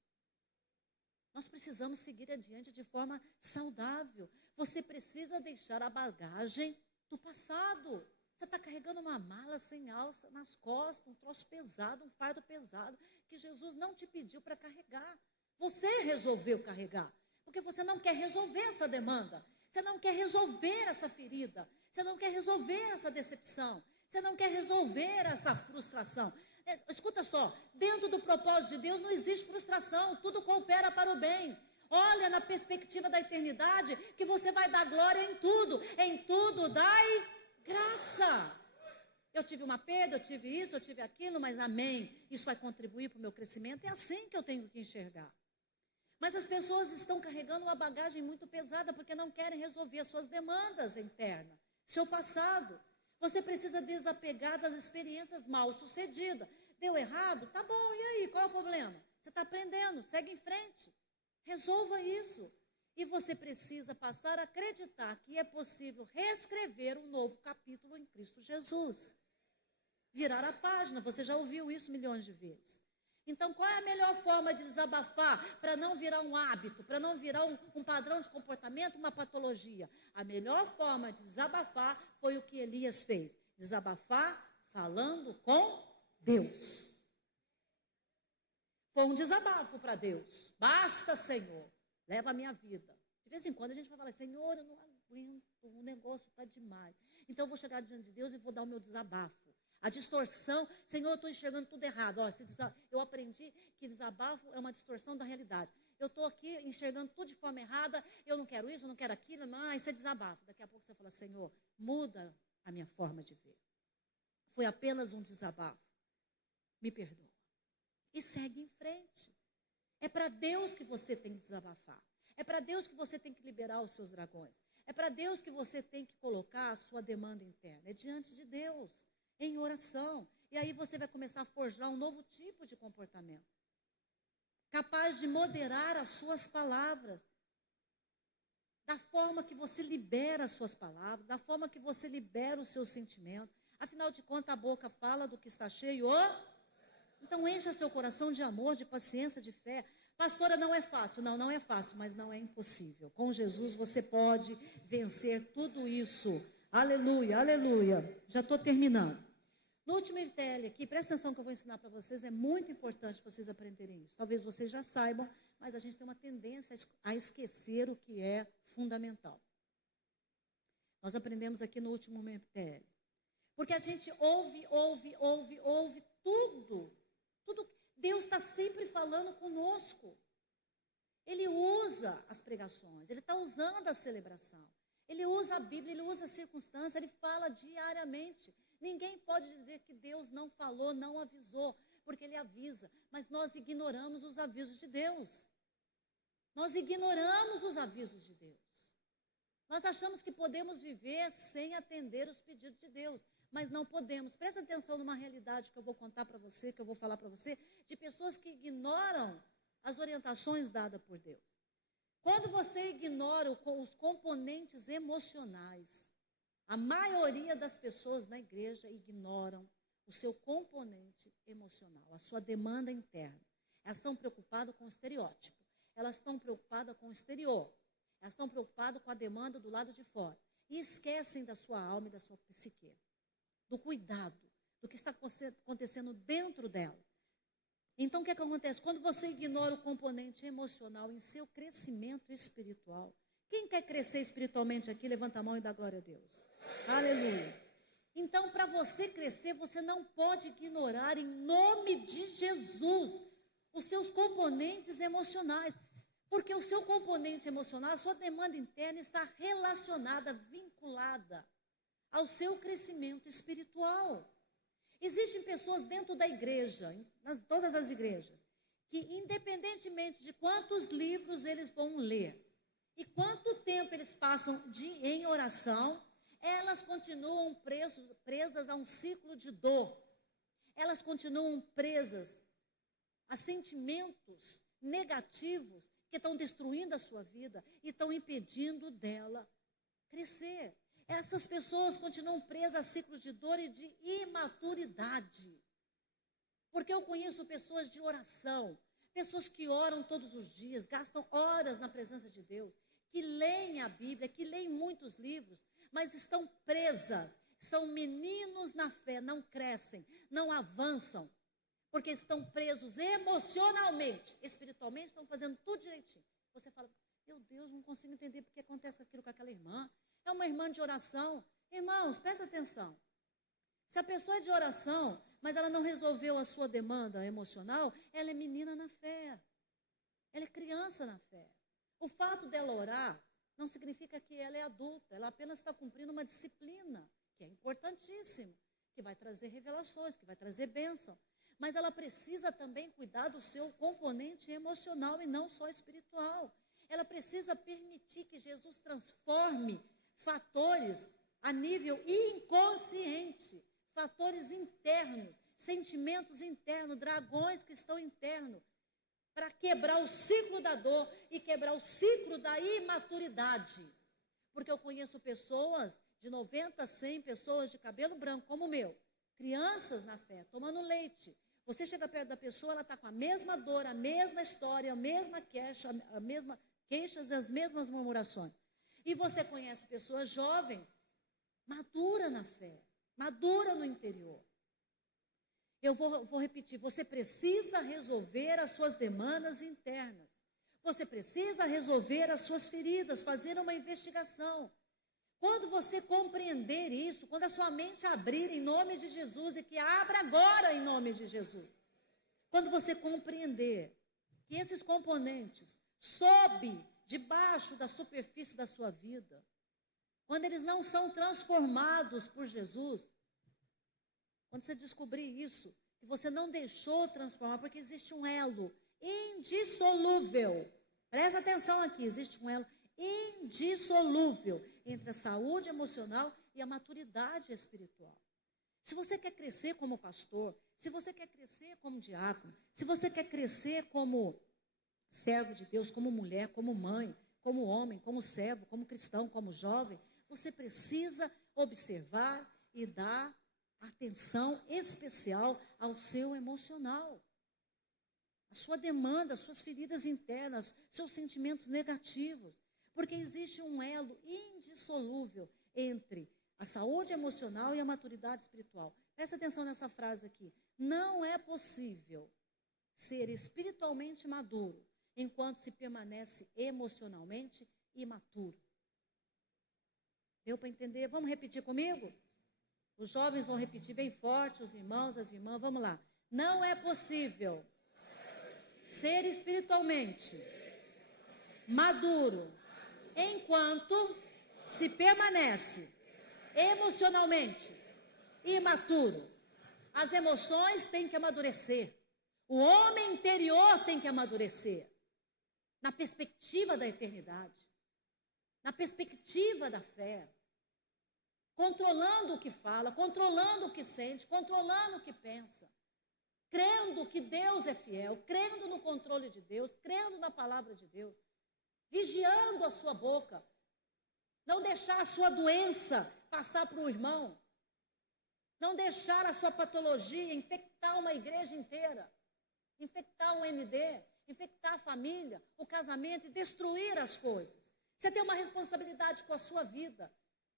Nós precisamos seguir adiante de forma saudável. Você precisa deixar a bagagem do passado. Você está carregando uma mala sem alça nas costas, um troço pesado, um fardo pesado, que Jesus não te pediu para carregar. Você resolveu carregar, porque você não quer resolver essa demanda. Você não quer resolver essa ferida. Você não quer resolver essa decepção. Você não quer resolver essa frustração. Escuta só, dentro do propósito de Deus não existe frustração, tudo coopera para o bem. Olha na perspectiva da eternidade que você vai dar glória em tudo dai graça. Eu tive uma perda, eu tive isso, eu tive aquilo, mas amém, isso vai contribuir para o meu crescimento, é assim que eu tenho que enxergar. Mas as pessoas estão carregando uma bagagem muito pesada porque não querem resolver as suas demandas internas, seu passado. Você precisa desapegar das experiências mal sucedidas. Deu errado? Tá bom, e aí, qual é o problema? Você está aprendendo, segue em frente. Resolva isso. E você precisa passar a acreditar que é possível reescrever um novo capítulo em Cristo Jesus. Virar a página, você já ouviu isso milhões de vezes. Então, qual é a melhor forma de desabafar para não virar um hábito, para não virar um padrão de comportamento, uma patologia? A melhor forma de desabafar foi o que Elias fez. Desabafar falando com Deus. Foi um desabafo para Deus. Basta, Senhor, leva a minha vida. De vez em quando a gente vai falar, Senhor, eu não aguento, o negócio está demais. Então eu vou chegar diante de Deus e vou dar o meu desabafo. A distorção, Senhor, eu estou enxergando tudo errado. Eu aprendi que desabafo é uma distorção da realidade. Eu estou aqui enxergando tudo de forma errada, eu não quero isso, eu não quero aquilo, mas isso é desabafo. Daqui a pouco você fala, Senhor, muda a minha forma de ver. Foi apenas um desabafo. Me perdoa. E segue em frente. É para Deus que você tem que desabafar. É para Deus que você tem que liberar os seus dragões. É para Deus que você tem que colocar a sua demanda interna. É diante de Deus, em oração. E aí você vai começar a forjar um novo tipo de comportamento. Capaz de moderar as suas palavras. Da forma que você libera as suas palavras, da forma que você libera o seu sentimento. Afinal de contas, a boca fala do que está cheio. Então, encha seu coração de amor, de paciência, de fé. Pastora, não é fácil. Não, não é fácil, mas não é impossível. Com Jesus você pode vencer tudo isso. Aleluia, aleluia. Já estou terminando. No último ITL aqui, presta atenção que eu vou ensinar para vocês. É muito importante vocês aprenderem isso. Talvez vocês já saibam, mas a gente tem uma tendência a esquecer o que é fundamental. Nós aprendemos aqui no último ITL. Porque a gente ouve tudo. Deus está sempre falando conosco. Ele usa as pregações, ele está usando a celebração. Ele usa a Bíblia, ele usa a circunstância, ele fala diariamente. Ninguém pode dizer que Deus não falou, não avisou, porque ele avisa. Mas nós ignoramos os avisos de Deus. Nós ignoramos os avisos de Deus. Nós achamos que podemos viver sem atender os pedidos de Deus. Mas não podemos. Presta atenção numa realidade que eu vou contar para você, que eu vou falar para você, de pessoas que ignoram as orientações dadas por Deus. Quando você ignora os componentes emocionais, a maioria das pessoas na igreja ignoram o seu componente emocional, a sua demanda interna. Elas estão preocupadas com o estereótipo, elas estão preocupadas com o exterior, elas estão preocupadas com a demanda do lado de fora e esquecem da sua alma e da sua psique. Do cuidado, do que está acontecendo dentro dela. Então, o que acontece? Quando você ignora o componente emocional em seu crescimento espiritual, quem quer crescer espiritualmente aqui, levanta a mão e dá glória a Deus. Aleluia. Então, para você crescer, você não pode ignorar, em nome de Jesus, os seus componentes emocionais. Porque o seu componente emocional, a sua demanda interna está relacionada, vinculada ao seu crescimento espiritual. Existem pessoas dentro da igreja, todas as igrejas, que independentemente de quantos livros eles vão ler e quanto tempo eles passam em oração, elas continuam presas a um ciclo de dor. Elas continuam presas a sentimentos negativos que estão destruindo a sua vida e estão impedindo dela crescer. Essas pessoas continuam presas a ciclos de dor e de imaturidade. Porque eu conheço pessoas de oração, pessoas que oram todos os dias, gastam horas na presença de Deus, que leem a Bíblia, que leem muitos livros, mas estão presas, são meninos na fé, não crescem, não avançam, porque estão presos emocionalmente, espiritualmente, estão fazendo tudo direitinho. Você fala, meu Deus, não consigo entender porque acontece aquilo com aquela irmã. É uma irmã de oração. Irmãos, presta atenção. Se a pessoa é de oração, mas ela não resolveu a sua demanda emocional, ela é menina na fé. Ela é criança na fé. O fato dela orar não significa que ela é adulta. Ela apenas está cumprindo uma disciplina, que é importantíssima, que vai trazer revelações, que vai trazer bênção. Mas ela precisa também cuidar do seu componente emocional e não só espiritual. Ela precisa permitir que Jesus transforme fatores a nível inconsciente, fatores internos sentimentos internos, dragões que estão internos, para quebrar o ciclo da dor e quebrar o ciclo da imaturidade. Porque eu conheço pessoas, de 90 a 100 pessoas de cabelo branco, como o meu, crianças na fé, tomando leite. Você chega perto da pessoa, ela está com a mesma dor, a mesma história, a mesma queixa, queixas e as mesmas murmurações. E você conhece pessoas jovens, madura na fé, madura no interior. Eu vou repetir, você precisa resolver as suas demandas internas. Você precisa resolver as suas feridas, fazer uma investigação. Quando você compreender isso, quando a sua mente abrir em nome de Jesus, e que abra agora em nome de Jesus. Quando você compreender que esses componentes sobem debaixo da superfície da sua vida, quando eles não são transformados por Jesus, quando você descobrir isso, que você não deixou transformar, porque existe um elo indissolúvel. Presta atenção aqui, existe um elo indissolúvel entre a saúde emocional e a maturidade espiritual. Se você quer crescer como pastor, se você quer crescer como diácono, se você quer crescer como servo de Deus, como mulher, como mãe, como homem, como servo, como cristão, como jovem, você precisa observar e dar atenção especial ao seu emocional. A sua demanda, as suas feridas internas, seus sentimentos negativos. Porque existe um elo indissolúvel entre a saúde emocional e a maturidade espiritual. Presta atenção nessa frase aqui. Não é possível ser espiritualmente maduro enquanto se permanece emocionalmente imaturo. Deu para entender? Vamos repetir comigo? Os jovens vão repetir bem forte, os irmãos, as irmãs, vamos lá. Não é possível ser espiritualmente maduro enquanto se permanece emocionalmente imaturo. As emoções têm que amadurecer. O homem interior tem que amadurecer. Na perspectiva da eternidade. Na perspectiva da fé. Controlando o que fala, controlando o que sente, controlando o que pensa. Crendo que Deus é fiel, crendo no controle de Deus, crendo na palavra de Deus. Vigiando a sua boca. Não deixar a sua doença passar para o irmão. Não deixar a sua patologia infectar uma igreja inteira. Infectar o ND, infectar a família, o casamento e destruir as coisas. Você tem uma responsabilidade com a sua vida.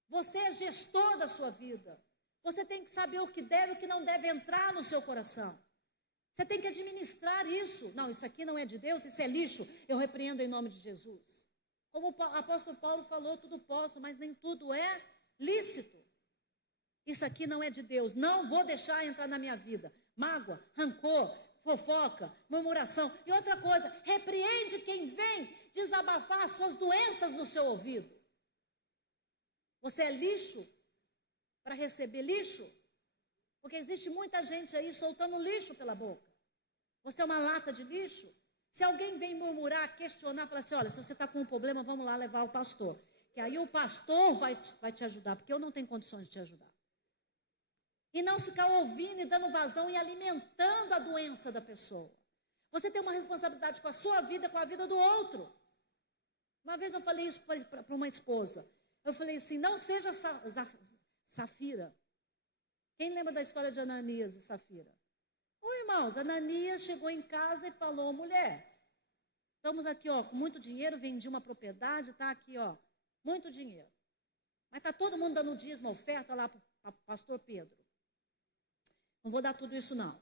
Você é gestor da sua vida. Você tem que saber o que deve e o que não deve entrar no seu coração. Você tem que administrar isso. Não, isso aqui não é de Deus, isso é lixo. Eu repreendo em nome de Jesus. Como o apóstolo Paulo falou, tudo posso, mas nem tudo é lícito. Isso aqui não é de Deus. Não vou deixar entrar na minha vida. Mágoa, rancor, fofoca, murmuração. E outra coisa, repreende quem vem desabafar as suas doenças no seu ouvido. Você é lixo para receber lixo? Porque existe muita gente aí soltando lixo pela boca. Você é uma lata de lixo? Se alguém vem murmurar, questionar, falar assim, olha, se você está com um problema, vamos lá levar o pastor. Que aí o pastor vai te ajudar, porque eu não tenho condições de te ajudar. E não ficar ouvindo e dando vazão e alimentando a doença da pessoa. Você tem uma responsabilidade com a sua vida, com a vida do outro. Uma vez eu falei isso para uma esposa. Eu falei assim, não seja Safira. Quem lembra da história de Ananias e Safira? Ô, irmãos, Ananias chegou em casa e falou, mulher, estamos aqui, ó, com muito dinheiro, vendi uma propriedade, está aqui, ó, muito dinheiro. Mas está todo mundo dando dízimo, oferta lá para o pastor Pedro. Não vou dar tudo isso, não.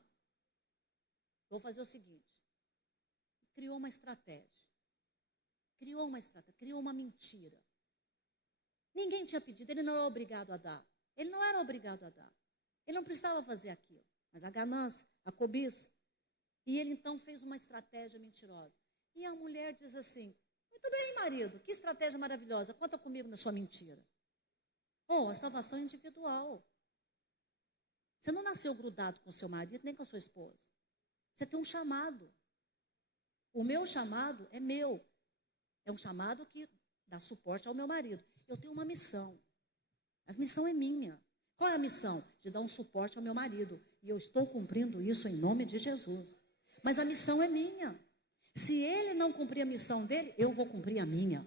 Vou fazer o seguinte. Criou uma estratégia. Criou uma mentira. Ninguém tinha pedido, ele não era obrigado a dar. Ele não era obrigado a dar. Ele não precisava fazer aquilo. Mas a ganância, a cobiça. E ele então fez uma estratégia mentirosa. E a mulher diz assim, muito bem, marido, que estratégia maravilhosa, conta comigo na sua mentira. A salvação é individual. Você não nasceu grudado com o seu marido, nem com a sua esposa. Você tem um chamado. O meu chamado é meu. É um chamado que dá suporte ao meu marido. Eu tenho uma missão. A missão é minha. Qual é a missão? De dar um suporte ao meu marido. E eu estou cumprindo isso em nome de Jesus. Mas a missão é minha. Se ele não cumprir a missão dele, eu vou cumprir a minha.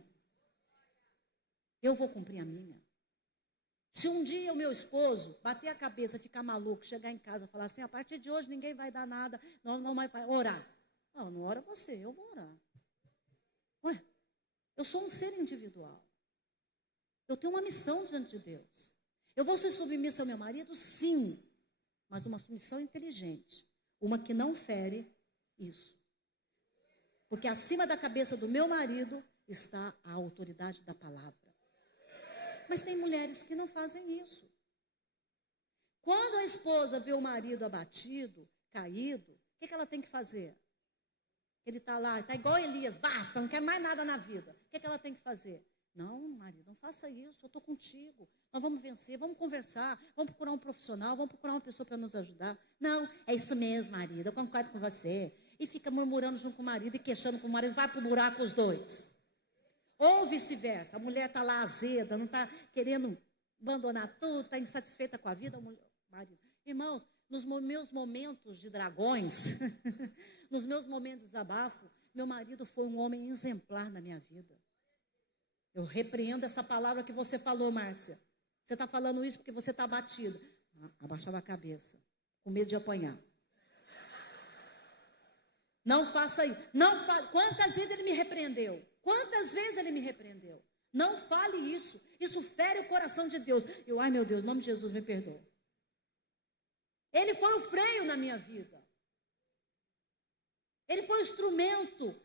Eu vou cumprir a minha. Se um dia o meu esposo bater a cabeça, ficar maluco, chegar em casa e falar assim, a partir de hoje ninguém vai dar nada, não vai orar. Não ora você, eu vou orar. Ué, eu sou um ser individual. Eu tenho uma missão diante de Deus. Eu vou ser submissa ao meu marido? Sim. Mas uma submissão inteligente. Uma que não fere isso. Porque acima da cabeça do meu marido está a autoridade da palavra. Mas tem mulheres que não fazem isso. Quando a esposa vê o marido abatido, caído, o que ela tem que fazer? Ele está lá, está igual Elias, basta, não quer mais nada na vida. O que ela tem que fazer? Não, marido, não faça isso, eu estou contigo. Nós vamos vencer, vamos conversar, vamos procurar um profissional, vamos procurar uma pessoa para nos ajudar. Não, é isso mesmo, marido, eu concordo com você. E fica murmurando junto com o marido e queixando com o marido, vai para o buraco os dois. Ou vice-versa, a mulher está lá azeda, não está querendo abandonar tudo, está insatisfeita com a vida, o marido. Irmãos, nos meus momentos de dragões, nos meus momentos de desabafo, meu marido foi um homem exemplar na minha vida. Eu repreendo essa palavra que você falou, Márcia. Você está falando isso porque você está abatida. Abaixava a cabeça, com medo de apanhar. Não faça isso. Quantas vezes ele me repreendeu? Quantas vezes ele me repreendeu? Não fale isso. Isso fere o coração de Deus. Ai meu Deus, em nome de Jesus, me perdoa. Ele foi o freio na minha vida. Ele foi o instrumento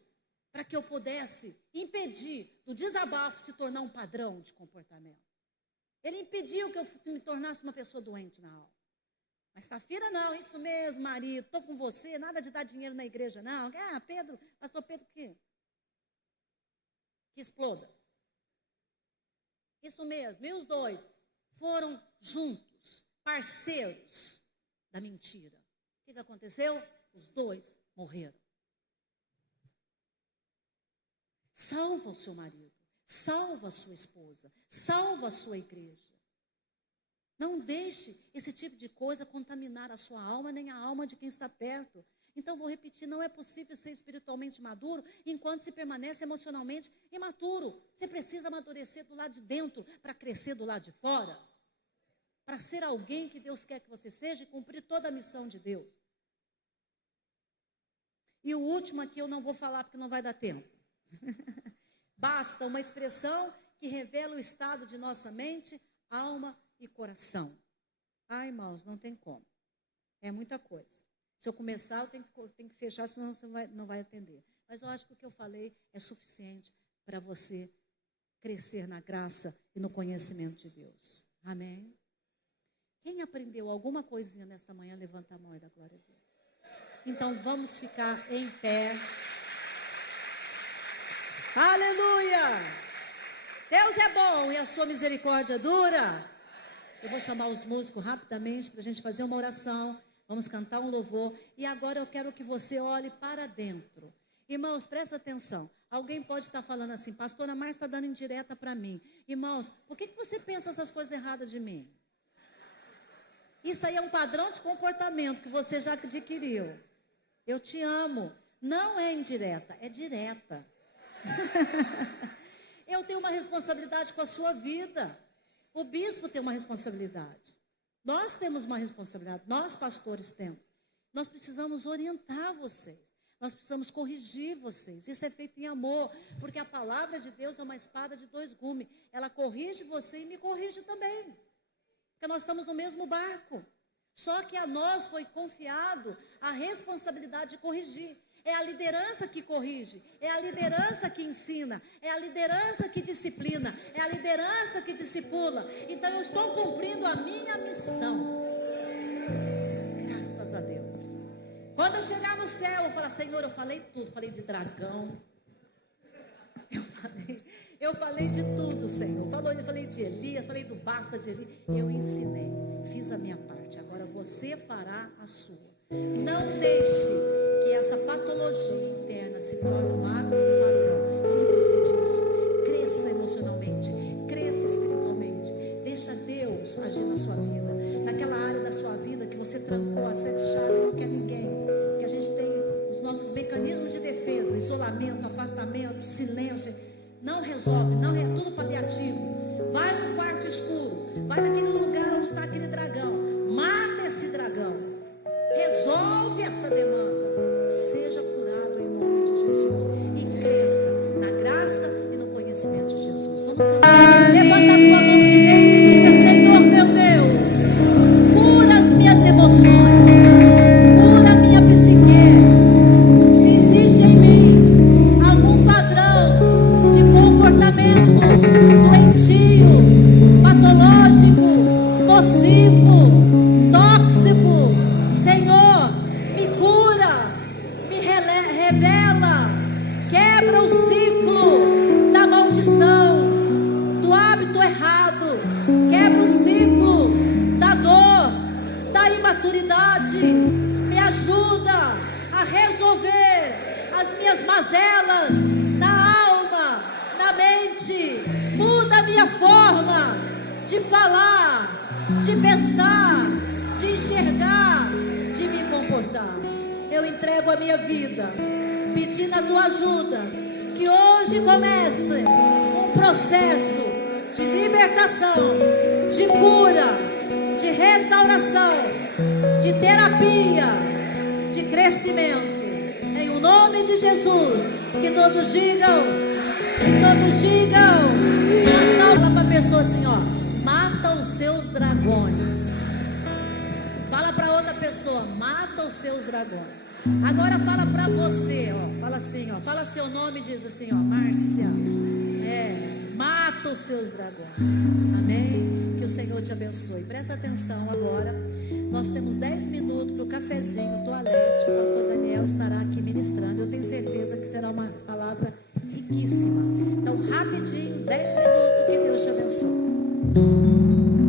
para que eu pudesse impedir do desabafo se tornar um padrão de comportamento. Ele impediu que eu me tornasse uma pessoa doente na alma. Mas Safira não, isso mesmo, marido, estou com você, nada de dar dinheiro na igreja não. Pedro, pastor Pedro que exploda. Isso mesmo, e os dois foram juntos, parceiros da mentira. O que aconteceu? Os dois morreram. Salva o seu marido, salva a sua esposa, salva a sua igreja. Não deixe esse tipo de coisa contaminar a sua alma, nem a alma de quem está perto. Então, vou repetir, não é possível ser espiritualmente maduro enquanto se permanece emocionalmente imaturo. Você precisa amadurecer do lado de dentro para crescer do lado de fora. Para ser alguém que Deus quer que você seja e cumprir toda a missão de Deus. E o último aqui eu não vou falar porque não vai dar tempo. Basta uma expressão que revela o estado de nossa mente, alma e coração. Irmãos, não tem como. É muita coisa. Se eu começar, eu tenho que fechar, senão você não vai atender. Mas eu acho que o que eu falei é suficiente para você crescer na graça e no conhecimento de Deus. Amém? Quem aprendeu alguma coisinha nesta manhã, levanta a mão e dá glória a Deus. Então, vamos ficar em pé. Aleluia! Deus é bom e a sua misericórdia dura. Eu vou chamar os músicos rapidamente para a gente fazer uma oração. Vamos cantar um louvor. E agora eu quero que você olhe para dentro. Irmãos, presta atenção. Alguém pode estar falando assim, pastora Márcia está dando indireta para mim. Irmãos, por que você pensa essas coisas erradas de mim? Isso aí é um padrão de comportamento que você já adquiriu. Eu te amo. Não é indireta, é direta. Eu tenho uma responsabilidade com a sua vida. O bispo tem uma responsabilidade. Nós temos uma responsabilidade. Nós, pastores, temos. Nós precisamos orientar vocês. Nós precisamos corrigir vocês. Isso é feito em amor. Porque a palavra de Deus é uma espada de dois gumes. Ela corrige você e me corrige também. Porque nós estamos no mesmo barco. Só que a nós foi confiado a responsabilidade de corrigir. É a liderança que corrige, é a liderança que ensina, é a liderança que disciplina, é a liderança que discipula. Então eu estou cumprindo a minha missão. Graças a Deus. Quando eu chegar no céu, eu falar, Senhor, eu falei tudo, falei de dragão. Eu falei de tudo, Senhor. Eu falei de Elias, falei do basta de Elias. Eu ensinei, fiz a minha parte. Agora você fará a sua. Não deixe que essa patologia interna se torne um hábito, um padrão. Livre-se disso. Cresça emocionalmente, cresça espiritualmente. Deixa Deus agir na sua vida. Naquela área da sua vida que você trancou a isolamento, afastamento, silêncio. Não resolve, não é tudo paliativo. Vai no quarto escuro, vai naquele lugar onde está aquele dragão, mata esse dragão, resolve essa demanda, seja curado em nome de Jesus e cresça na graça e no conhecimento de Jesus. Vamos cantar. Levanta a tua mão direita e diga: Senhor meu Deus, cura as minhas emoções, cura a minha psique. Se existe em mim algum padrão de comportamento doentio, patológico, nocivo, tóxico, Senhor, me cura, me revela, quebra o ciclo da maldição, do hábito errado, quebra o ciclo da dor, da imaturidade, me ajuda a resolver as minhas mazelas na alma, na mente, muda a minha forma de falar, de pensar, de enxergar, de me comportar. Eu entrego a minha vida, pedindo a tua ajuda, que hoje comece um processo de libertação, de cura, de restauração, de terapia, de crescimento. Em o nome de Jesus, que todos digam, fala para a pessoa assim, ó, mata os seus dragões. Fala para outra pessoa, mata os seus dragões. Agora fala para você, ó, fala assim, ó, fala seu nome e diz assim, ó, Márcia, mata os seus dragões. Amém? Que o Senhor te abençoe. Presta atenção agora. Nós temos 10 minutos para o cafezinho, toalete. O pastor Daniel estará aqui ministrando. Eu tenho certeza que será uma palavra riquíssima. Então, rapidinho, 10 minutos. Que Deus te abençoe.